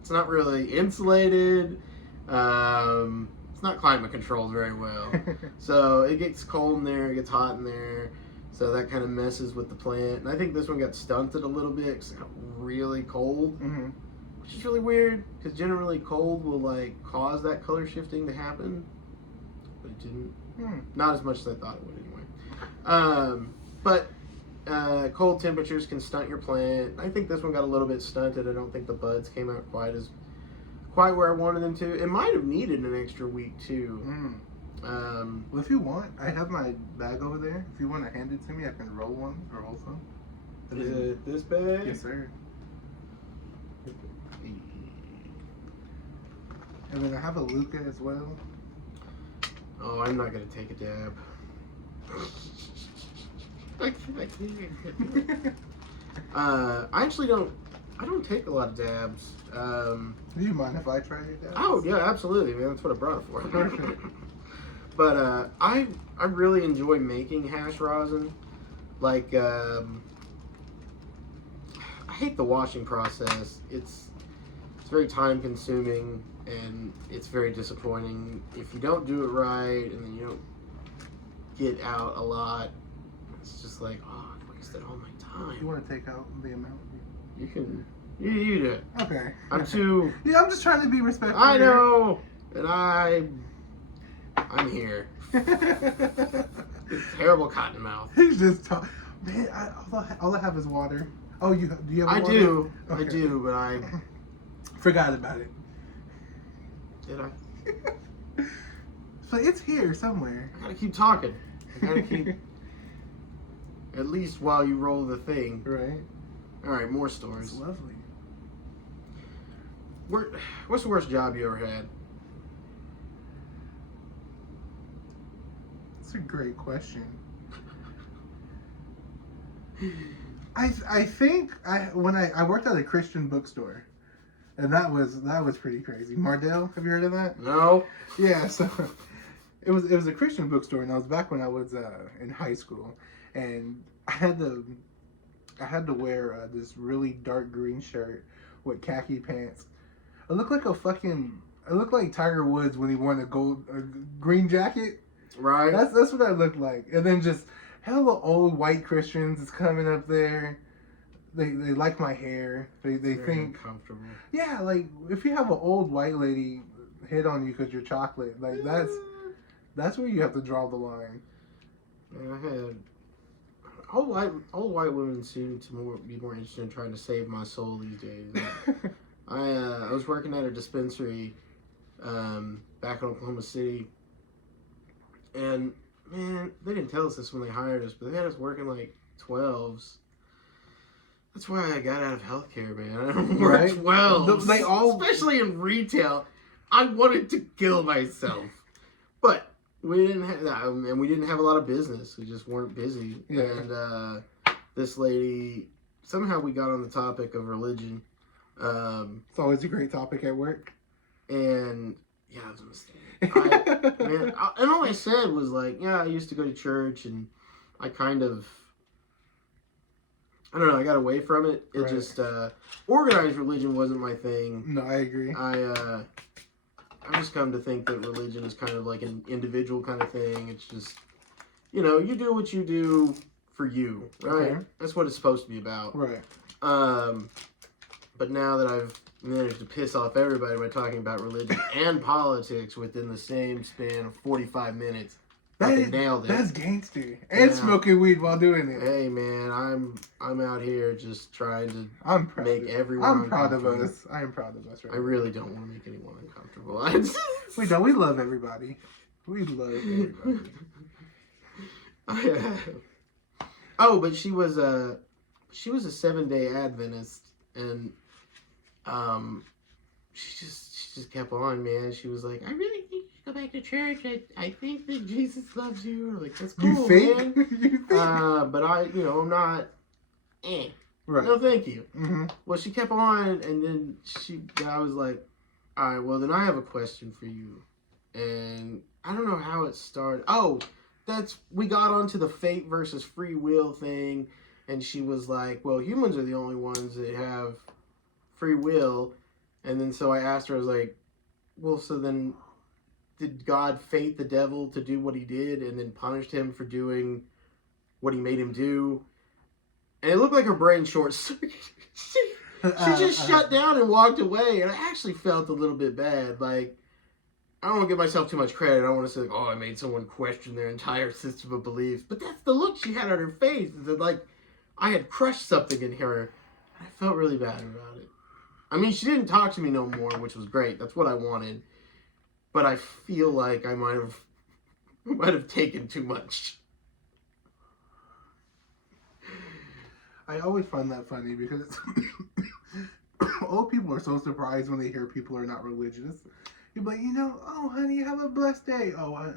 it's not really insulated. It's not climate controlled very well. So it gets cold in there, it gets hot in there. So that kind of messes with the plant. And I think this one got stunted a little bit because it got really cold. Mm-hmm. Which which is really weird because generally cold will like cause that color shifting to happen, but it didn't. Not as much as I thought it would anyway. But cold temperatures can stunt your plant. I think this one got a little bit stunted. I don't think the buds came out quite where I wanted them to. It might have needed an extra week too. Well, if you want, I have my bag over there. If you want to hand it to me, I can roll some. Is it this bag? Yes, sir. And then I have a Luca as well. Oh, I'm not gonna take a dab. I actually don't. I don't take a lot of dabs. Do you mind if I try your dabs? Oh yeah, absolutely, man. That's what I brought it for. Perfect. But I really enjoy making hash rosin. Like I hate the washing process. It's very time consuming and it's very disappointing if you don't do it right and then you don't get out a lot. It's just like, oh, I wasted all my time. You want to take out the amount? You can. You do it. Okay. I'm too. Yeah, I'm just trying to be respectful. I know, and I'm here. Terrible cotton mouth. He's just talking. Man, all I have is water. Oh, do you have water? Do. Okay. I do, but I forgot about it. Did I? So it's here somewhere. I gotta keep talking. I gotta keep. At least while you roll the thing. Right. All right, more stories. It's lovely. What's the worst job you ever had? That's a great question. I think when I worked at a Christian bookstore, and that was pretty crazy. Mardell, have you heard of that? No. Yeah, so it was a Christian bookstore, and I was back when I was in high school, and I had to wear this really dark green shirt with khaki pants. I looked like Tiger Woods when he won a green jacket. Right. That's what I looked like. And then just hella old white Christians is coming up there. They like my hair. They think comfortable. Yeah, like if you have an old white lady hit on you because you're chocolate, like that's where you have to draw the line. Man, I had old white women seem to be more interested in trying to save my soul these days. I was working at a dispensary back in Oklahoma City, and man, they didn't tell us this when they hired us, but they had us working like 12s. That's why I got out of healthcare, man. I don't work 12s. They all, especially in retail. I wanted to kill myself, but we didn't have that, and we didn't have a lot of business. We just weren't busy. Yeah. And this lady, somehow we got on the topic of religion. It's always a great topic at work. And yeah, it was a mistake. And all I said was like, yeah, I used to go to church, and I kind of, I don't know, I got away from it. It just organized religion wasn't my thing. No, I agree. I just come to think that religion is kind of like an individual kind of thing. It's just, you do what you do for you, right? Okay. That's what it's supposed to be about. Right. But now that I've managed to piss off everybody by talking about religion and politics within the same span of 45 minutes, nailed it. That's gangster. And smoking weed while doing it. Hey man, I'm out here just trying to make everyone I'm proud of us. I am proud of us right I really don't want to make anyone uncomfortable. We love everybody. We love everybody. But she was a 7-day Adventist, and she just kept on, man. She was like, I really think you should go back to church. I think that Jesus loves you. Like, that's cool, you think? Man. You think? But I'm not. Right. No, thank you. Mm-hmm. Well, she kept on, and then I was like, all right, well, then I have a question for you. And I don't know how it started. Oh, we got onto the fate versus free will thing, and she was like, well, humans are the only ones that have free will. And then so I asked her, I was like, well, so then did God fate the devil to do what he did and then punished him for doing what he made him do? And it looked like her brain short circuited. She just shut down and walked away, and I actually felt a little bit bad. Like, I don't want to give myself too much credit. I don't want to say, like, oh, I made someone question their entire system of beliefs. But that's the look she had on her face. Is that, like, I had crushed something in her, and I felt really bad about it. I mean, she didn't talk to me no more, which was great. That's what I wanted. But I feel like I might have taken too much. I always find that funny because old people are so surprised when they hear people are not religious. You're like, oh, honey, have a blessed day. Oh, I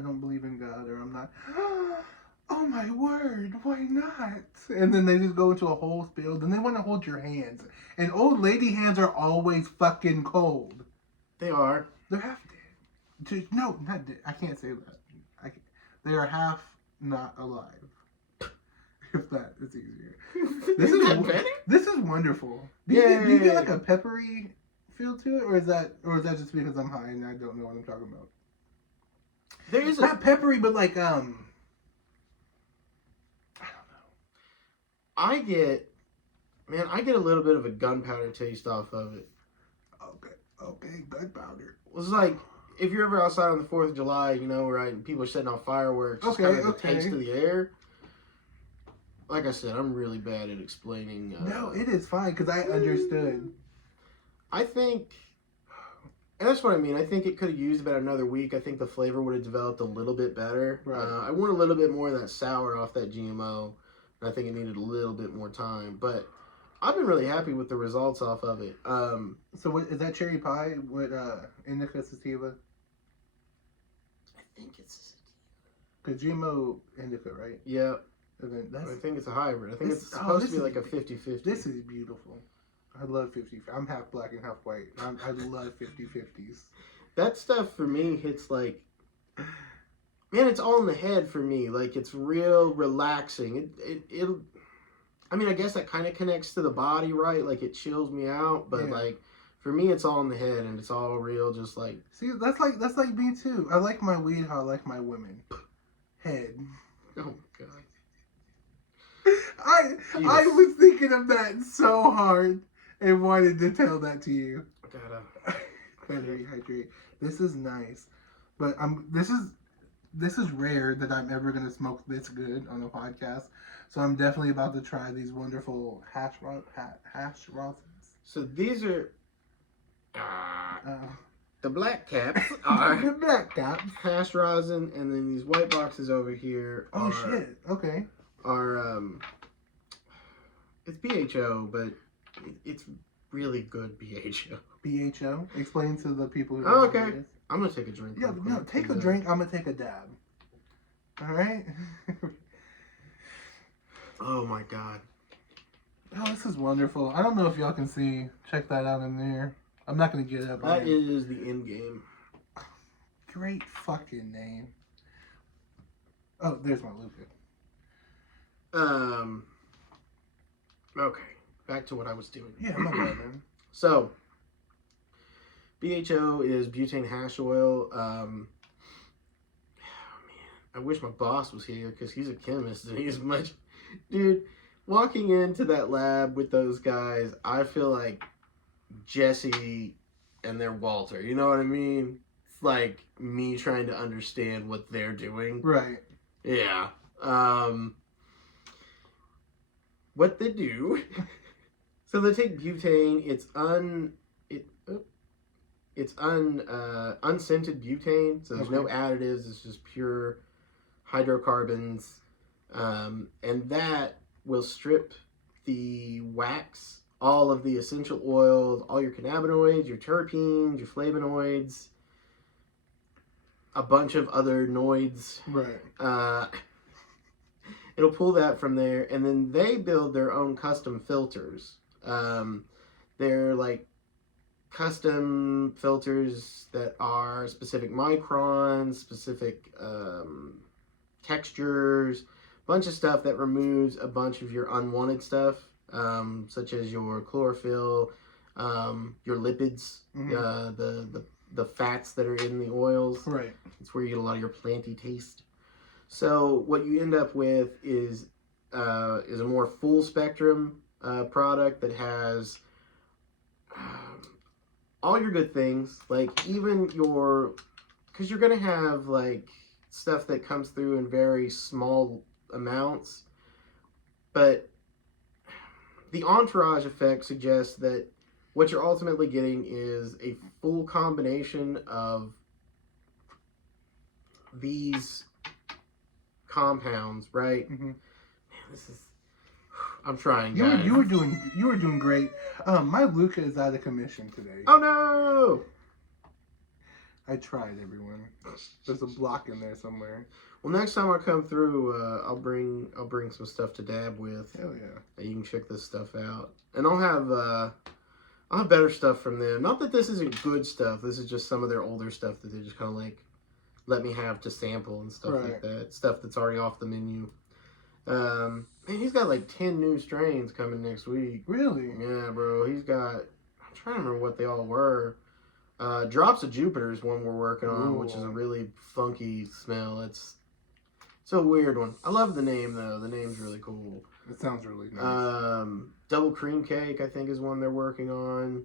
don't believe in God, or I'm not. Oh, my word, why not? And then they just go into a whole spiel. Then they want to hold your hands. And old lady hands are always fucking cold. They are. They're half dead. No, not dead. I can't say that. They are half not alive. If that is easier. This is wonderful. Do you get like a peppery feel to it, or is that just because I'm high and I don't know what I'm talking about? There is not peppery, but like I don't know. I get a little bit of a gunpowder taste off of it. Okay, gunpowder. It's like if you're ever outside on the 4th of July, right, and people are setting off fireworks. It's kind of the taste of the air. Like I said, I'm really bad at explaining. No, it is fine because I understood. I think, and that's what I mean. I think it could have used about another week. I think the flavor would have developed a little bit better. Right. I want a little bit more of that sour off that GMO. And I think it needed a little bit more time. But I've been really happy with the results off of it. So what is that cherry pie with indica sativa? I think it's because GMO indica, right? Yeah. I think it's a hybrid. I think it's supposed to be like a 50-50. This is beautiful. I love 50. I'm half black and half white. I love 50-50s. That stuff for me hits like, man, it's all in the head for me. Like, it's real relaxing. It'll, I mean, I guess that kind of connects to the body, right? Like, it chills me out. But like, for me, it's all in the head, and it's all real. Just like, see, that's like me too. I like my weed how I like my women. Head. Oh my god. I was thinking of that so hard and wanted to tell that to you. Better hydrate. This is nice, but this is rare that I'm ever gonna smoke this good on a podcast. So I'm definitely about to try these wonderful hash rosins. So these are the black caps are the black caps, hash rosin, and then these white boxes over here. Shit. Okay. It's BHO, but it's really good BHO. BHO? Explain to the people who okay. I'm gonna take a drink. Yeah, no, take a drink. I'm gonna take a dab. All right. Oh my god. Oh, this is wonderful. I don't know if y'all can see. Check that out in there. I'm not gonna get up. That is the end game. Great fucking name. Oh, there's my Luca. Okay, back to what I was doing. Yeah, my bad, man. So, BHO is butane hash oil. Oh man, I wish my boss was here because he's a chemist and he's much, dude. Walking into that lab with those guys, I feel like Jesse and their Walter. You know what I mean? It's like me trying to understand what they're doing. Right. Yeah. What they do, so they take butane. It's unscented butane, so there's no additives. It's just pure hydrocarbons, and that will strip the wax, all of the essential oils, all your cannabinoids, your terpenes, your flavonoids, a bunch of other noids. Right. It'll pull that from there, and then they build their own custom filters. They're like custom filters that are specific microns, specific textures, bunch of stuff that removes a bunch of your unwanted stuff, such as your chlorophyll, your lipids, the fats that are in the oils. Right. It's where you get a lot of your planty taste. So what you end up with is a more full spectrum product that has all your good things, like even your, because you're gonna have like stuff that comes through in very small amounts, but the entourage effect suggests that what you're ultimately getting is a full combination of these compounds, right? Mm-hmm. Man, this is. I'm trying, You guys. were doing great. My Luca is out of commission today. Oh no! I tried, everyone. There's a block in there somewhere. Well, next time I come through, I'll bring some stuff to dab with. Hell yeah! And you can check this stuff out, and I'll have better stuff from them. Not that this isn't good stuff. This is just some of their older stuff that they just kind of like let me have to sample and stuff like that. Stuff that's already off the menu. Man, he's got like 10 new strains coming next week. Really? Yeah, bro. He's got. I'm trying to remember what they all were. Drops of Jupiter is one we're working on, which is a really funky smell. It's a weird one. I love the name though. The name's really cool. It sounds really nice. Double cream cake, I think, is one they're working on.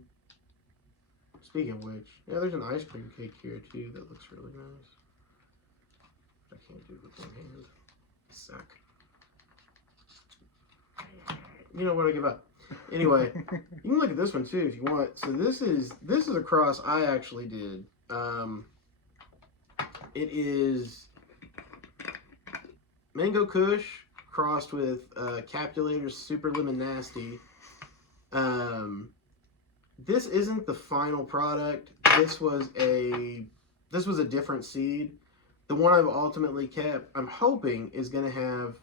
Speaking of which, yeah, there's an ice cream cake here too that looks really nice. I can't do it with one hand. Suck. You know what? I give up. Anyway, you can look at this one too if you want. So this is a cross I actually did. It is Mango Kush crossed with Capulator's Super Lemon Nasty. This isn't the final product. This was a different seed. The one I've ultimately kept, I'm hoping, is gonna have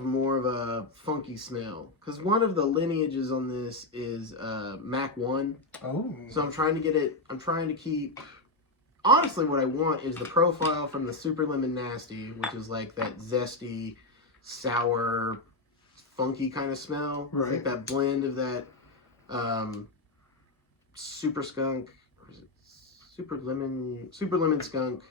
more of a funky smell, because one of the lineages on this is Mac 1. Oh. So I'm trying to keep. Honestly, what I want is the profile from the Super Lemon Nasty, which is like that zesty, sour, funky kind of smell. Right. It's like that blend of that Super Skunk, or is it Super Lemon Skunk,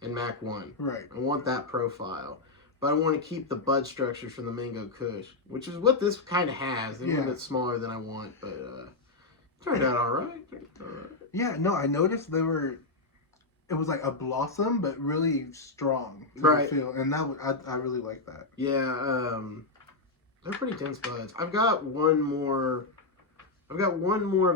and Mac 1. Right. I want that profile. But I want to keep the bud structures from the Mango Kush, which is what this kind of has. They're a little bit smaller than I want, but turned out all right. Yeah, no, I noticed it was like a blossom, but really strong. Right. Feel, and I really like that. Yeah, they're pretty dense buds. I've got one more of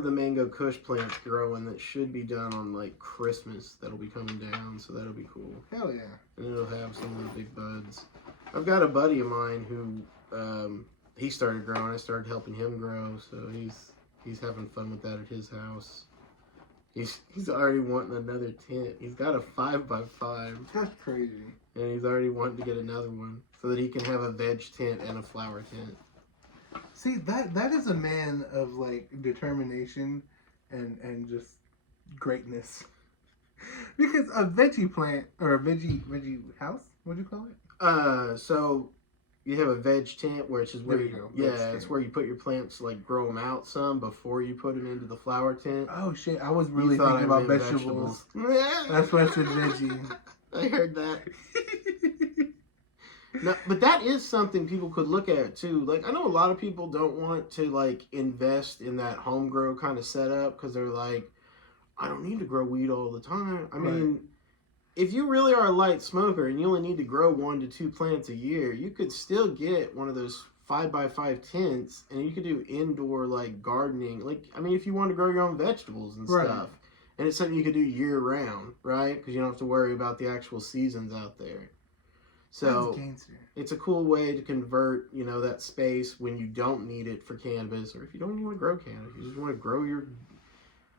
the Mango Kush plants growing that should be done on like Christmas. That'll be coming down, so that'll be cool. Hell yeah. And it'll have some of the big buds. I've got a buddy of mine who he started growing. I started helping him grow, so he's having fun with that at his house. He's already wanting another tent. He's got a 5x5. That's crazy. And he's already wanting to get another one so that he can have a veg tent and a flower tent. See, that is a man of like determination and just greatness. Because a veggie plant or a veggie house, what do you call it? So you have a veg tent, which is where it's where you put your plants, like grow them out some before you put them into the flower tent. Oh shit, I was really thinking about vegetables. That's why I said veggie. I heard that. No, but that is something people could look at too. Like, I know a lot of people don't want to like invest in that home grow kind of setup because they're like, I don't need to grow weed all the time. I mean, if you really are a light smoker and you only need to grow 1 to 2 plants a year, you could still get one of those 5x5 tents and you could do indoor like gardening. Like, I mean, if you want to grow your own vegetables and stuff, and it's something you could do year round, right? Because you don't have to worry about the actual seasons out there. So it's a cool way to convert, that space when you don't need it for cannabis, or if you don't even want to grow cannabis, you just want to grow your.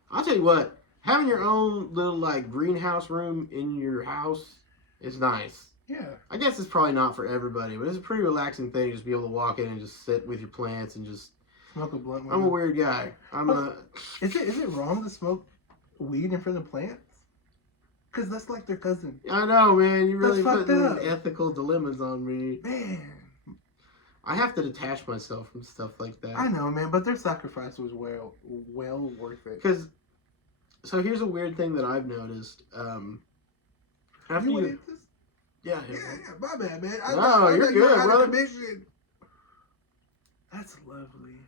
I'll tell you what, having your own little like greenhouse room in your house is nice. Yeah. I guess it's probably not for everybody, but it's a pretty relaxing thing to just be able to walk in and just sit with your plants and just smoke a blunt. I'm a weird guy. Is it wrong to smoke weed in front of plants? Because that's like their cousin. I know, man. You really put these ethical dilemmas on me. Man. I have to detach myself from stuff like that. I know, man, but their sacrifice was well worth it. So here's a weird thing that I've noticed. After you eat this? Yeah, my bad, man. You're good, brother. That's lovely.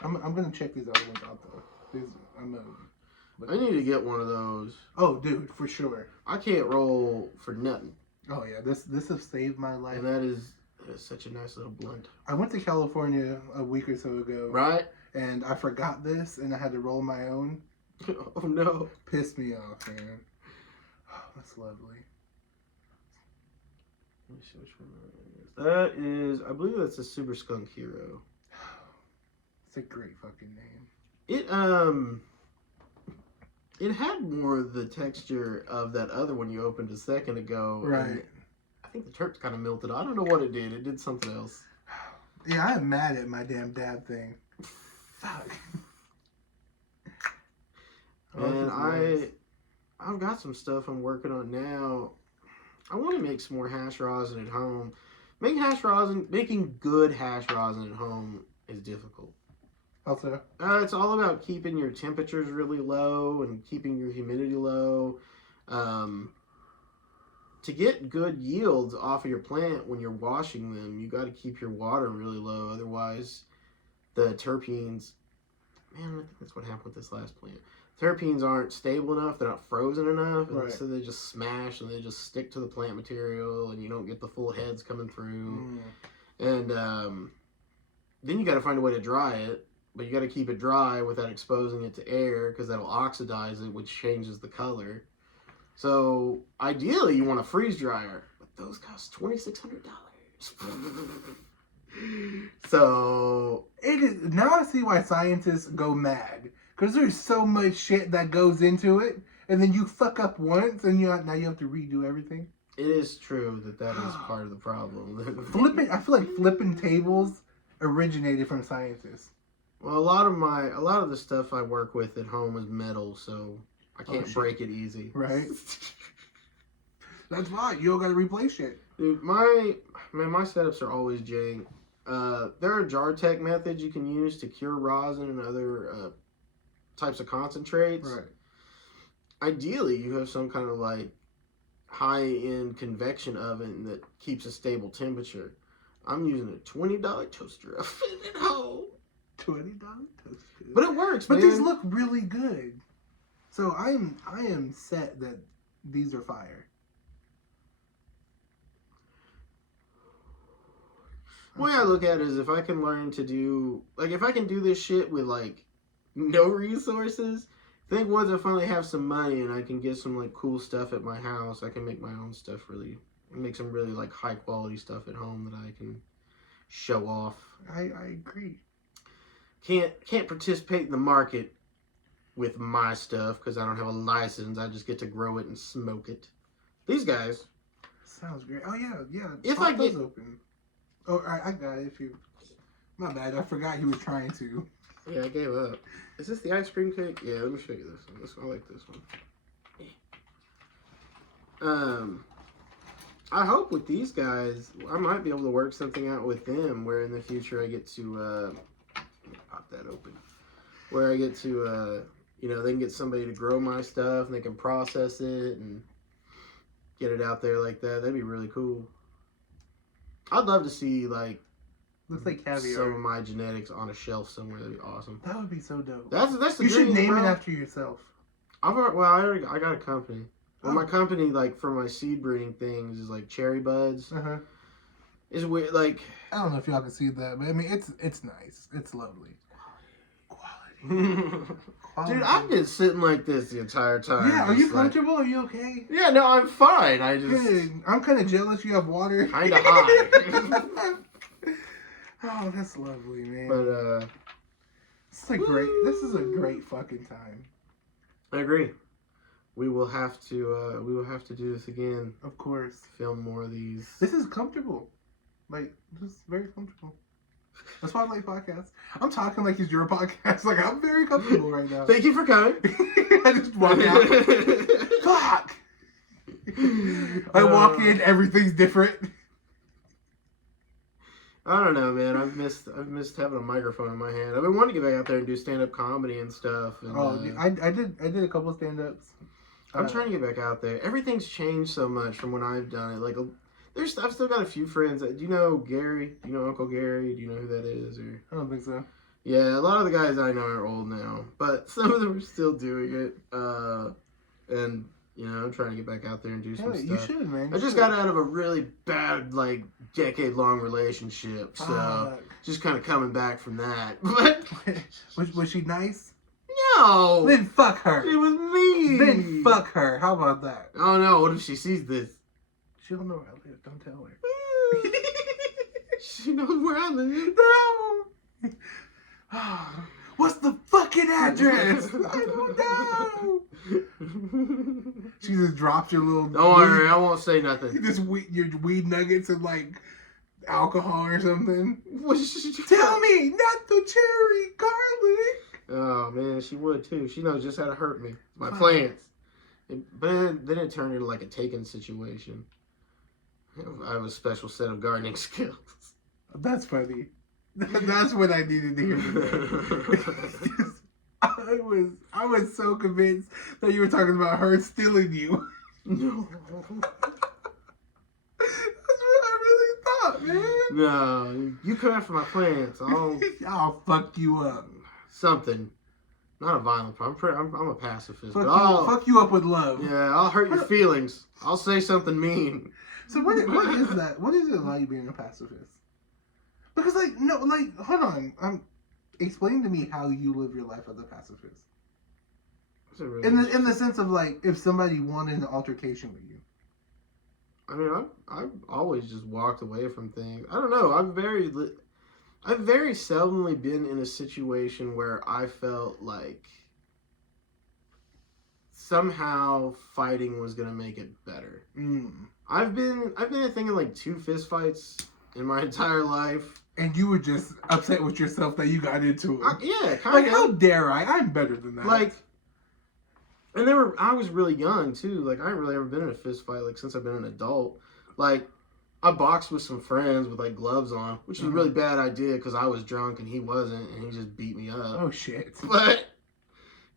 I'm gonna check these other ones out though. I need to get one of those. Oh, dude, for sure. I can't roll for nothing. Oh yeah, this has saved my life. And that is such a nice little blunt. I went to California a week or so ago. Right? And I forgot this, and I had to roll my own. Oh no! Pissed me off, man. Oh, that's lovely. Let me see which one that is. That is, I believe that's a Super Skunk Hero. It's a great fucking name. It had more of the texture of that other one you opened a second ago. Right. I think the Turks kind of melted. I don't know what it did. It did something else. Yeah, I'm mad at my damn dad thing. Fuck. And I've got some stuff I'm working on now. I want to make some more hash rosin at home. Making good hash rosin at home is difficult. How so? It's all about keeping your temperatures really low and keeping your humidity low. To get good yields off of your plant when you're washing them, you got to keep your water really low. Otherwise, the terpenes, man, I think that's what happened with this last plant. Terpenes aren't stable enough, they're not frozen enough, and right. so they just smash and they just stick to the plant material, and you don't get the full heads coming through. And then you got to find a way to dry it, but you got to keep it dry without exposing it to air, because that'll oxidize it, which changes the color. So ideally, you want a freeze dryer, but those cost $2,600. So it is now. I see why scientists go mad, because there's so much shit that goes into it, and then you fuck up once, and now you have to redo everything. It is true that is part of the problem. I feel like flipping tables originated from scientists. Well, a lot of the stuff I work with at home is metal, so I can't break it easy. Right. That's why you don't gotta replace shit. Dude, my setups are always jank. There are jar tech methods you can use to cure rosin and other types of concentrates. Right. Ideally, you have some kind of like high-end convection oven that keeps a stable temperature. I'm using a $20 toaster oven at home. $20 toaster. But it works, But man. these look really good. So I am set that these are fire. The way I look at it is if I can learn to do, like, if I can do this shit with, like, no resources, I think once I finally have some money and I can get some, like, cool stuff at my house, I can make my own stuff make some really, like, high-quality stuff at home that I can show off. I agree. Can't participate in the market with my stuff because I don't have a license. I just get to grow it and smoke it. These guys. Sounds great. Oh, yeah. If I get... open. Oh, I got it. My bad. I forgot he was trying to. Yeah, I gave up. Is this the ice cream cake? Yeah, let me show you this one. I like this one. I hope with these guys, I might be able to work something out with them where in the future I get to, pop that open. Where I get to, they can get somebody to grow my stuff and they can process it and get it out there like that. That'd be really cool. I'd love to see, like, looks like caviar. Some of my genetics on a shelf somewhere. That'd be awesome. That would be so dope. That's the you dream, should name bro. it after yourself. I got a company. Well, my company, like, for my seed breeding things is, like, Cherry Buds. Uh-huh. It's weird, like... I don't know if y'all can see that, but, I mean, it's nice. It's lovely. Quality. Dude, I've been sitting like this the entire time. Yeah, are you comfortable? Are you okay? Yeah, no, I'm fine. I just... Good. I'm kind of jealous you have water. Kind of high. Oh, that's lovely, man. But, this is a great fucking time. I agree. We will have to do this again. Of course. Film more of these. This is comfortable. Like, this is very comfortable. That's why I like podcasts. I'm talking like it's your podcast. Like, I'm very comfortable right now. Thank you for coming. I just walk out. Fuck! I walk in, everything's different. I don't know, man. I've missed having a microphone in my hand. I've been wanting to get back out there and do stand-up comedy and stuff. And, dude, I did a couple of stand-ups. I'm trying to get back out there. Everything's changed so much from when I've done it. Like, I've still got a few friends. Do you know Gary? Do you know Uncle Gary? Do you know who that is? Or I don't think so. yeah, a lot of the guys I know are old now, but some of them are still doing it. And I'm trying to get back out there and do some stuff. You should, man. I just got out of a really bad, like, decade-long relationship, so just kind of coming back from that. But was she nice? No. Then fuck her. It was me. Then fuck her. How about that? Oh no! What if she sees this? She'll know where I live. Don't tell her. She knows where I live. No. What's the fucking address? I don't know. She just dropped your little. Don't worry, I won't say nothing. Your weed nuggets and like alcohol or something. Tell Tell me, not the cherry garlic. Oh man, she would too. She knows just how to hurt me. My plants. But then it turned into like a taken situation. I have a special set of gardening skills. That's funny. That's what I needed to hear today. I was so convinced that you were talking about her stealing you. No. That's what I really thought, man. No, you come after my plants. I'll fuck you up. Something. Not a violent problem. I'm a pacifist. Fuck you up with love. Yeah, I'll hurt your feelings. I'll say something mean. So what is that? What is it like being a pacifist? Because hold on. Explain to me how you live your life as a pacifist. Really in the sense of like if somebody wanted an altercation with you. I mean, I've always just walked away from things. I don't know. I've very seldomly been in a situation where I felt like somehow fighting was gonna make it better. I've been thinking like 2 fist fights in my entire life. And you were just upset with yourself that you got into it. Yeah, kind of. Like, how dare I? I'm better than that. Like, and I was really young too. Like, I haven't really ever been in a fist fight like since I've been an adult. Like, I boxed with some friends with like gloves on, which was a really bad idea because I was drunk and he wasn't, and he just beat me up. Oh shit! But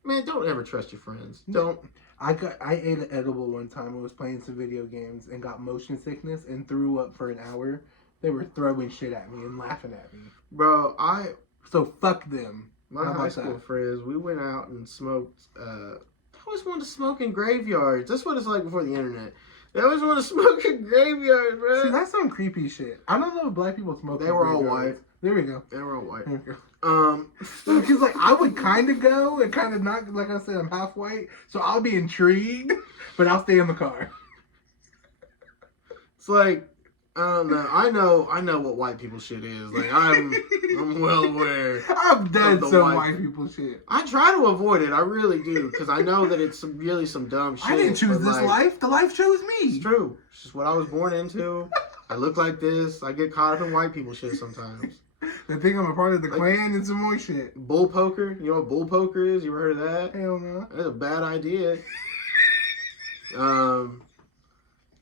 man, don't ever trust your friends. Don't. I ate an edible one time. I was playing some video games and got motion sickness and threw up for an hour. They were throwing shit at me and laughing at me. Bro, So fuck them. My high school friends, we went out and smoked. I always wanted to smoke in graveyards. That's what it's like before the internet. They always want to smoke in graveyards, bro. See, that's some creepy shit. I don't know if black people smoke. They were all white. There we go. They were all white. Because like I would kind of go and kind of not. Like I said, I'm half white, so I'll be intrigued, but I'll stay in the car. It's like, I don't know. I know what white people shit is. Like I'm well aware. I've done some white people shit. I try to avoid it. I really do because I know that it's really some dumb shit. I didn't choose this life. The life chose me. It's true. It's just what I was born into. I look like this. I get caught up in white people shit sometimes. They think I'm a part of the Klan and some more shit. Bull poker. You know what bull poker is? You ever heard of that? Hell no. That's a bad idea.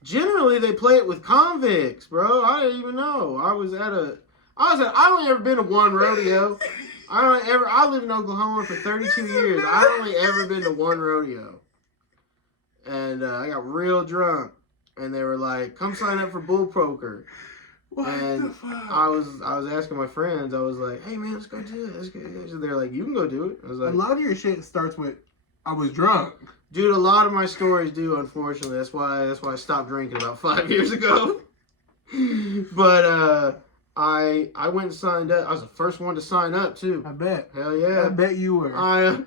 Generally, they play it with convicts, bro. I didn't even know. I only ever been to one rodeo. I lived in Oklahoma for 32 years. I only ever been to one rodeo. And I got real drunk. And they were like, come sign up for bull poker. What and the fuck? I was asking my friends, I was like, hey man, let's go do it. Let's go. So they're like, you can go do it. I was like, a lot of your shit starts with, I was drunk. Dude, a lot of my stories do, unfortunately. That's why I stopped drinking about 5 years ago. But I went and signed up. I was the first one to sign up too. I bet. Hell yeah. I bet you were.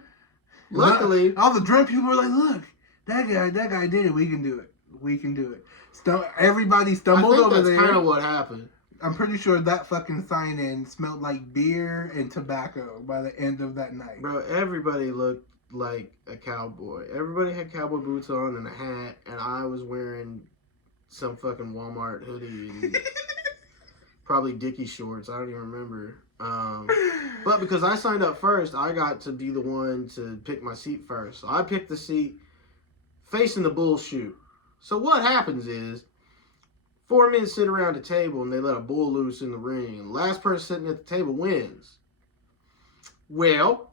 Luckily, all the drunk people were like, look, that guy did it. We can do it. We can do it. Everybody stumbled over there. That's kind of what happened. I'm pretty sure that fucking sign-in smelled like beer and tobacco by the end of that night. Bro, everybody looked like a cowboy. Everybody had cowboy boots on and a hat, and I was wearing some fucking Walmart hoodie and probably Dickie shorts. I don't even remember. But because I signed up first, I got to be the one to pick my seat first. So I picked the seat facing the bull chute. So what happens is 4 men sit around a table and they let a bull loose in the ring. And the last person sitting at the table wins. Well,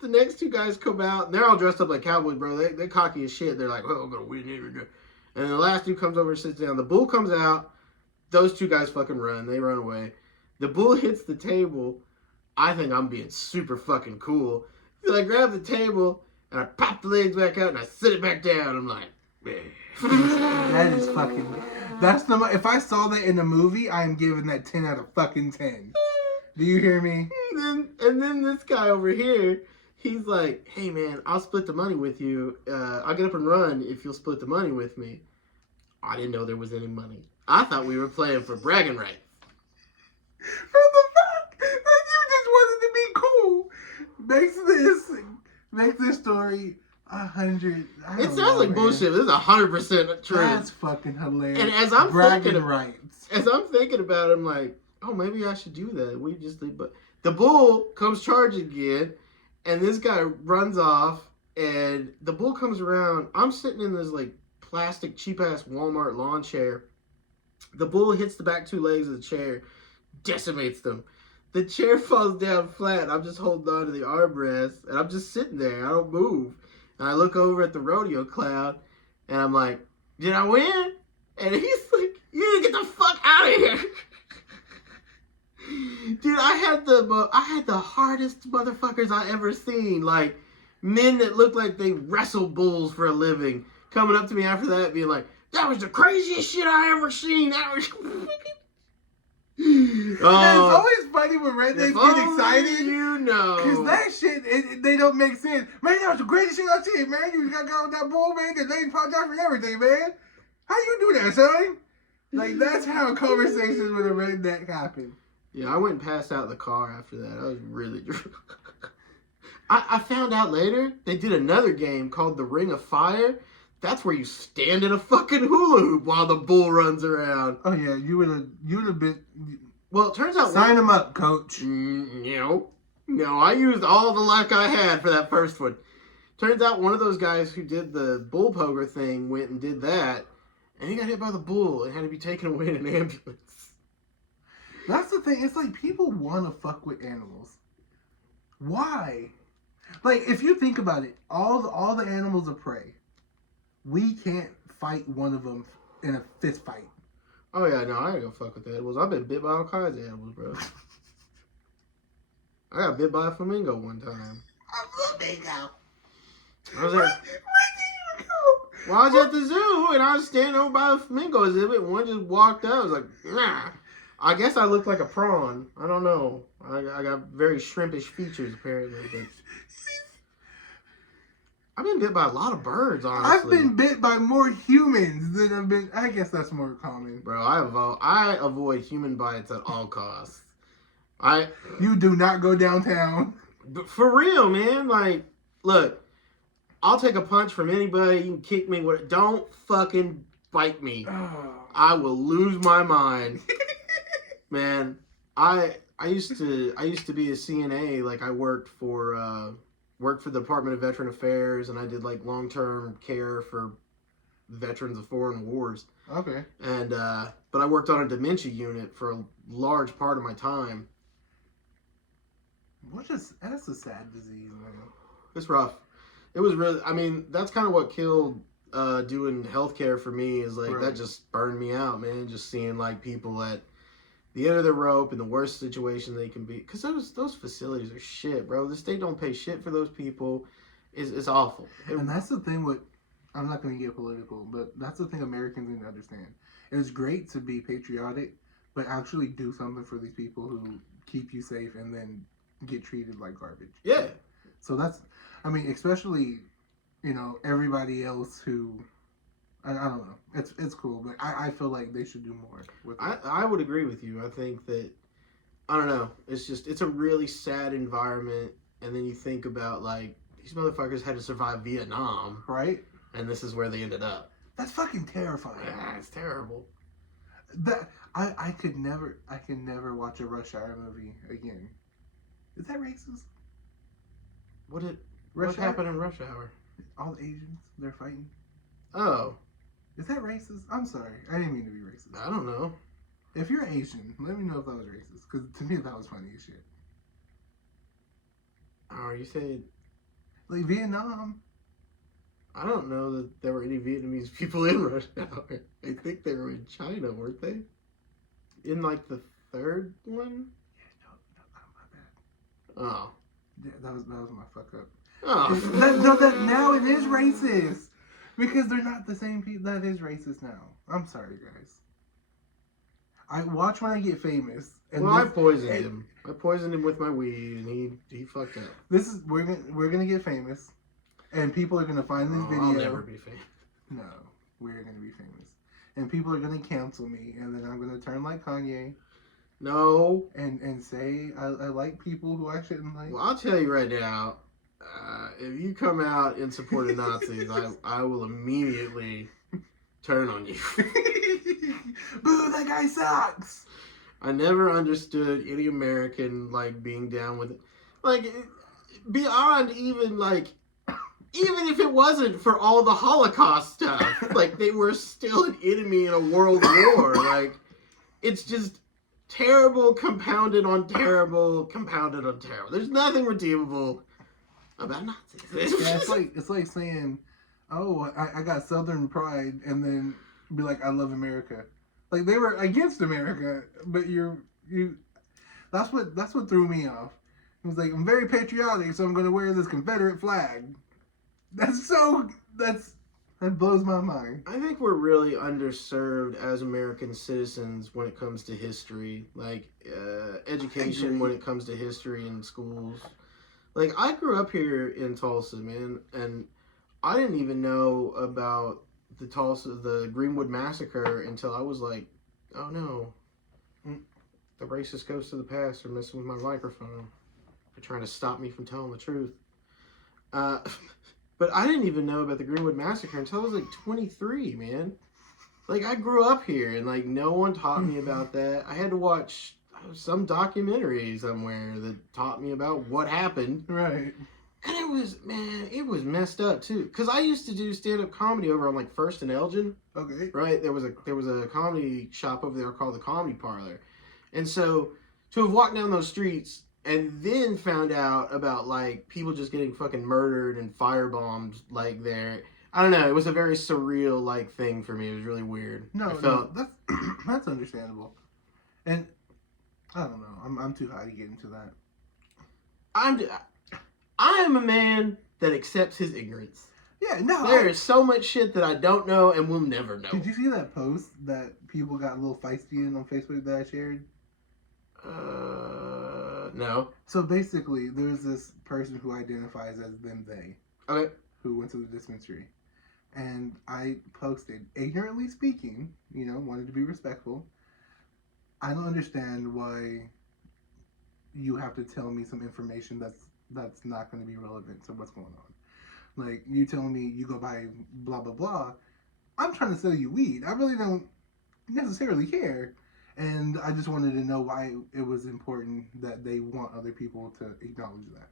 the next 2 guys come out and they're all dressed up like cowboys, bro. They're cocky as shit. They're like, well, I'm going to win here. And then the last dude comes over and sits down. The bull comes out. Those two guys fucking run. They run away. The bull hits the table. I think I'm being super fucking cool. So I grab the table and I pop the legs back out and I sit it back down. I'm like, that is fucking. That's the. If I saw that in a movie, I am giving that 10 out of fucking 10. Do you hear me? And then this guy over here, he's like, hey man, I'll split the money with you. I'll get up and run if you'll split the money with me. I didn't know there was any money. I thought we were playing for bragging rights. For the fact that you just wanted to be cool makes this story 100. It sounds like bullshit. This is 100% true. That's fucking hilarious. And as I'm bragging rights, as I'm thinking about it, I'm like, oh, maybe I should do that. We just leave, but the bull comes charging again, and this guy runs off, and the bull comes around. I'm sitting in this like plastic cheap ass Walmart lawn chair. The bull hits the back two legs of the chair, decimates them. The chair falls down flat. I'm just holding on to the armrest, and I'm just sitting there. I don't move. And I look over at the rodeo clown, and I'm like, did I win? And he's like, you need to get the fuck out of here. Dude, I had the hardest motherfuckers I ever seen. Like, men that looked like they wrestle bulls for a living coming up to me after that being like, that was the craziest shit I ever seen. That was... It's always funny when rednecks get excited. You know. Because that shit, they don't make sense. Man, that was the greatest shit I've seen, man. You got with that bull, man. The lady popped out for everything, man. How you do that, son? Like, that's how conversations with a redneck happen. Yeah, I went and passed out in the car after that. I was really drunk. I found out later they did another game called the Ring of Fire. That's where you stand in a fucking hula hoop while the bull runs around. Oh yeah, you would have been. Well, it turns out sign him up, coach. No, I used all the luck I had for that first one. Turns out one of those guys who did the bull poker thing went and did that, and he got hit by the bull and had to be taken away in an ambulance. That's the thing. It's like people want to fuck with animals. Why? Like, if you think about it, all the animals of prey, we can't fight one of them in a fist fight. Oh yeah, no, I ain't gonna fuck with the animals. I've been bit by all kinds of animals, bro. I got bit by a flamingo one time. A flamingo? I was like, where did you go? Well, I was at the zoo and I was standing over by the flamingo exhibit and one just walked out. I was like, nah. I guess I looked like a prawn. I don't know. I got very shrimpish features apparently. But I've been bit by a lot of birds, honestly. I've been bit by more humans than I've been. I guess that's more common. Bro, I avoid human bites at all costs. You do not go downtown. For real, man. Like, look, I'll take a punch from anybody. You can kick me. Don't fucking bite me. Oh. I will lose my mind. Man, I used to be a CNA. Like, I worked for the Department of Veteran Affairs, and I did like long-term care for veterans of foreign wars. Okay. And but I worked on a dementia unit for a large part of my time. That's a sad disease, man. It's rough. It was really. I mean, that's kind of what killed doing healthcare for me. Is like, right. That just burned me out, man. Just seeing like people at the end of the rope in the worst situation they can be, because those facilities are shit, bro. The state don't pay shit for those people. It's awful. And that's the thing with, I'm not going to get political, but that's the thing Americans need to understand. It's great to be patriotic, but actually do something for these people who keep you safe and then get treated like garbage. Yeah. So that's, I mean, especially, everybody else who, I don't know. It's cool, but I feel like they should do more with it. I would agree with you. I think that, I don't know, it's a really sad environment, and then you think about, like, these motherfuckers had to survive Vietnam. Right? And this is where they ended up. That's fucking terrifying. Yeah, it's terrible. I can never watch a Rush Hour movie again. Is that racist? What happened in Rush Hour? All the Asians, they're fighting. Oh. Is that racist? I'm sorry. I didn't mean to be racist. I don't know. If you're Asian, let me know if that was racist. Because to me, that was funny as shit. Oh, you said... Like, Vietnam. I don't know that there were any Vietnamese people in rush hour. I think they were in China, weren't they? In like the third one? No, my bad. Oh. Yeah, that was my fuck up. Oh. Now it is racist because they're not the same people. That is racist now. I'm sorry, guys. I watch when I get famous. And Well, I poisoned him. I poisoned him with my weed, and he fucked up. We're gonna get famous, and people are gonna find this video. I'll never be famous. No, we're gonna be famous, and people are gonna cancel me, and then I'm gonna turn like Kanye. No. And say I like people who I shouldn't like. Well, I'll tell you right now, if you come out in support of Nazis, I will immediately turn on you. Boo, that guy sucks. I never understood any American like being down with it. Like beyond even if it wasn't for all the Holocaust stuff, like they were still an enemy in a world war. Like it's just terrible compounded on terrible compounded on terrible. There's nothing redeemable about Nazis. Yeah, it's like saying, "Oh, I got Southern pride," and then be like, "I love America." Like they were against America, but you. That's what threw me off. It was like, I'm very patriotic, so I'm gonna wear this Confederate flag. That blows my mind. I think we're really underserved as American citizens when it comes to history, like education when it comes to history in schools. Like I grew up here in Tulsa, man, and I didn't even know about the Greenwood Massacre until I was like, oh no, the racist ghosts of the past are messing with my microphone. They're trying to stop me from telling the truth. But I didn't even know about the Greenwood Massacre until I was like 23, man. Like I grew up here and like no one taught me about that. I had to watch some documentary somewhere that taught me about what happened. Right. And it was messed up too. Cause I used to do stand-up comedy over on like First and Elgin. Okay. Right? There was a comedy shop over there called the Comedy Parlor. And so to have walked down those streets and then found out about like people just getting fucking murdered and firebombed like there. I don't know, it was a very surreal like thing for me. It was really weird. No, that's understandable. And I don't know. I'm too high to get into that. I am a man that accepts his ignorance. Yeah, no. There is so much shit that I don't know and will never know. Did you see that post that people got a little feisty in on Facebook that I shared? No. So basically, there's this person who identifies as them, they. Okay. Who went to the dispensary. And I posted, ignorantly speaking, wanted to be respectful. I don't understand why you have to tell me some information that's not going to be relevant to what's going on. Like, you telling me you go buy blah, blah, blah. I'm trying to sell you weed. I really don't necessarily care. And I just wanted to know why it was important that they want other people to acknowledge that.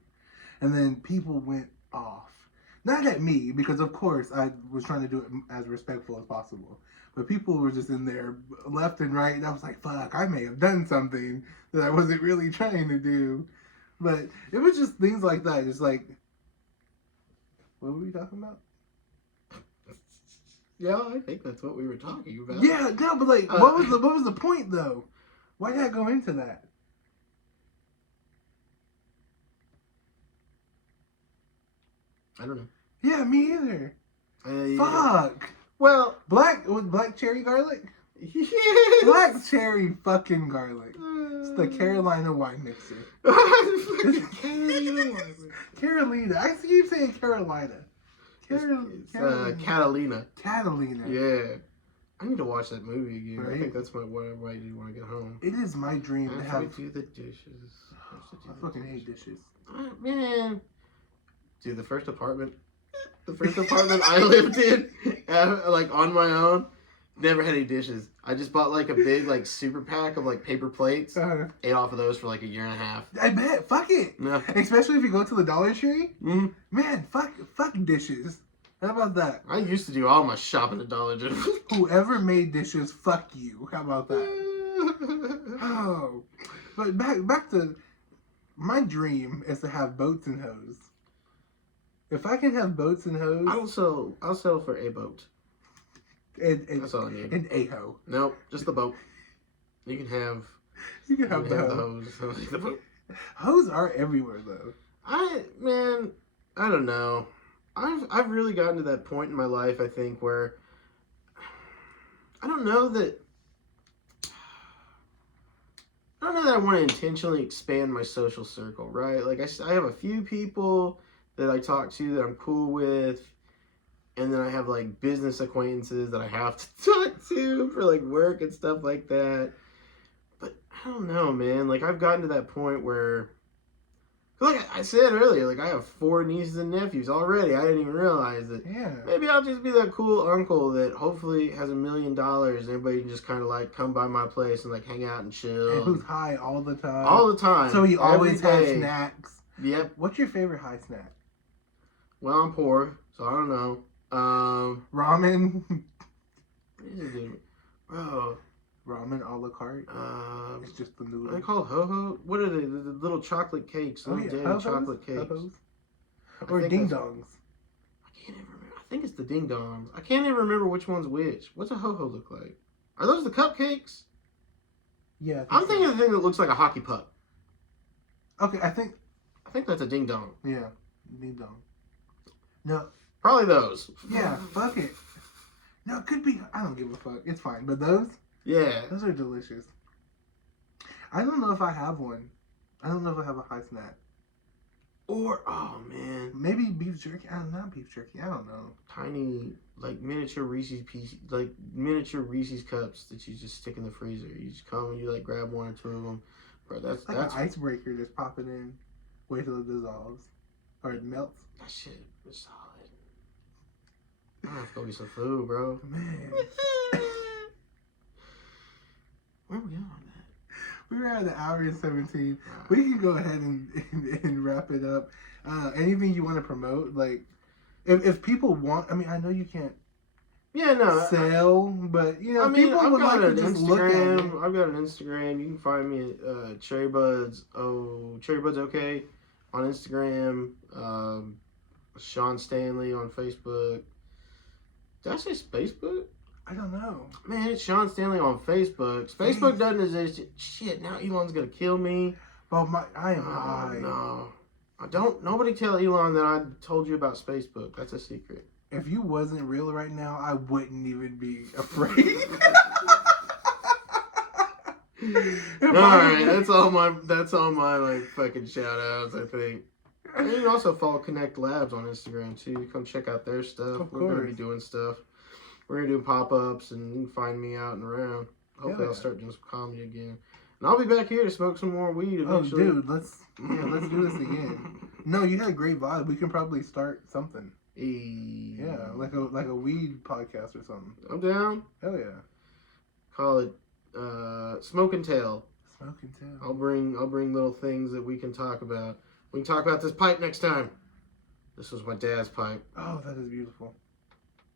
And then people went off. Not at me, because of course I was trying to do it as respectful as possible. But people were just in there left and right, and I was like, fuck, I may have done something that I wasn't really trying to do. But it was just things like that. Just like, what were we talking about? Yeah, I think that's what we were talking about. Yeah, no, but like, what was the point though? Why did I go into that? I don't know. Yeah, me either. Yeah. Fuck. Well, black cherry garlic. Black cherry fucking garlic. It's the Carolina wine mixer. Carolina. I keep saying Carolina. Catalina. Catalina. Yeah. I need to watch that movie again. Right? I think that's what I do when I get home. It is my dream to have. Do the dishes. I fucking hate dishes. Man. Dude, the first apartment I lived in, like on my own, never had any dishes. I just bought like a big like super pack of like paper plates. Ate off of those for like a year and a half. I bet. Fuck it. No. Especially if you go to the Dollar Tree. Mm-hmm. Man, fuck dishes. How about that? I used to do all my shopping at Dollar Tree. Whoever made dishes, fuck you. How about that? Oh, but back to my dream is to have boats and hoes. If I can have boats and hoes, I'll settle for a boat. and That's all I need. And a hoe. Nope, just the boat. You can have the the hoe. hose. I like the boat. Hoes are everywhere though. I don't know. I've really gotten to that point in my life, I think, where I don't know that I want to intentionally expand my social circle, right? Like I have a few people that I talk to that I'm cool with, and then I have like business acquaintances that I have to talk to for like work and stuff like that. But I don't know, man. Like I've gotten to that point where, like I said earlier, like I have 4 nieces and nephews already. I didn't even realize it. Yeah. Maybe I'll just be that cool uncle that hopefully has $1 million and everybody can just kind of like come by my place and like hang out and chill. And who's high all the time. All the time. So he always every has day. snacks. Yep. What's your favorite high snack? Well, I'm poor, so I don't know. Ramen. What is it, dude? Bro. Ramen a la carte. It's just the Are noodle. they called ho-ho? What are they? The little chocolate cakes. Little daily Ho-hos? chocolate cakes. Ho-hos? I Or think ding that's- dongs. I can't even remember. I think it's the ding dongs. I can't even remember which one's which. What's a ho-ho look like? Are those the cupcakes? Yeah. I'm thinking of the thing that looks like a hockey puck. Okay, I think. That's a ding dong. Yeah. Ding dong. No. Probably those. Yeah, fuck it. No, it could be. I don't give a fuck. It's fine. But those Yeah. are delicious. I don't know if I have one. I don't know if I have a high snack. Or, oh man, Maybe beef jerky. I don't know. Beef jerky. I don't know. tiny, like miniature Reese's pieces, like miniature Reese's cups that you just stick in the freezer. You just come and you like grab 1 or 2 of them. Bro, that's Like an icebreaker just pop it in. Wait till it dissolves. Or it melts. that shit is solid. I have to go get some food, bro. Man. Where are we at on that? We were at an hour and 17. We can go ahead and wrap it up. Anything you want to promote? Like, if people want, I mean, I know you can't Yeah, no. sell, but, you know, I mean, people I've would got like an to just look at it. Instagram. I've got an Instagram. You can find me at Cherry Buds. Oh, Cherry Buds OK on Instagram. Sean Stanley on Facebook. Did I say Facebook? I don't know. Man, it's Sean Stanley on Facebook. Facebook doesn't exist. Shit, now Elon's gonna kill me. But I am high. No. I don't. Nobody tell Elon that I told you about Facebook. That's a secret. If you wasn't real right now, I wouldn't even be afraid. Alright, that's all my like fucking shout outs, I think. And you can also follow Connect Labs on Instagram too. Come check out their stuff. Of We're gonna be course. doing stuff. We're gonna do pop-ups and you can find me out and around. Hopefully Yeah. I'll start doing some comedy again. And I'll be back here to smoke some more weed Oh, eventually. dude, let's do this again. No, you had a great vibe. We can probably start something. Yeah, like a weed podcast or something. I'm down. Hell yeah. Call it Smoke and Tell. Smoking too. I'll bring little things that we can talk about. We can talk about this pipe next time. This was my dad's pipe. Oh, that is beautiful.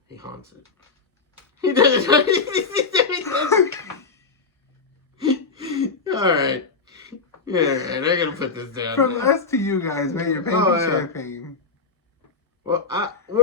He haunts it. He does. All right. Yeah, I gotta put this down. From us to you guys, man, you're paying Oh, me yeah. champagne. Well,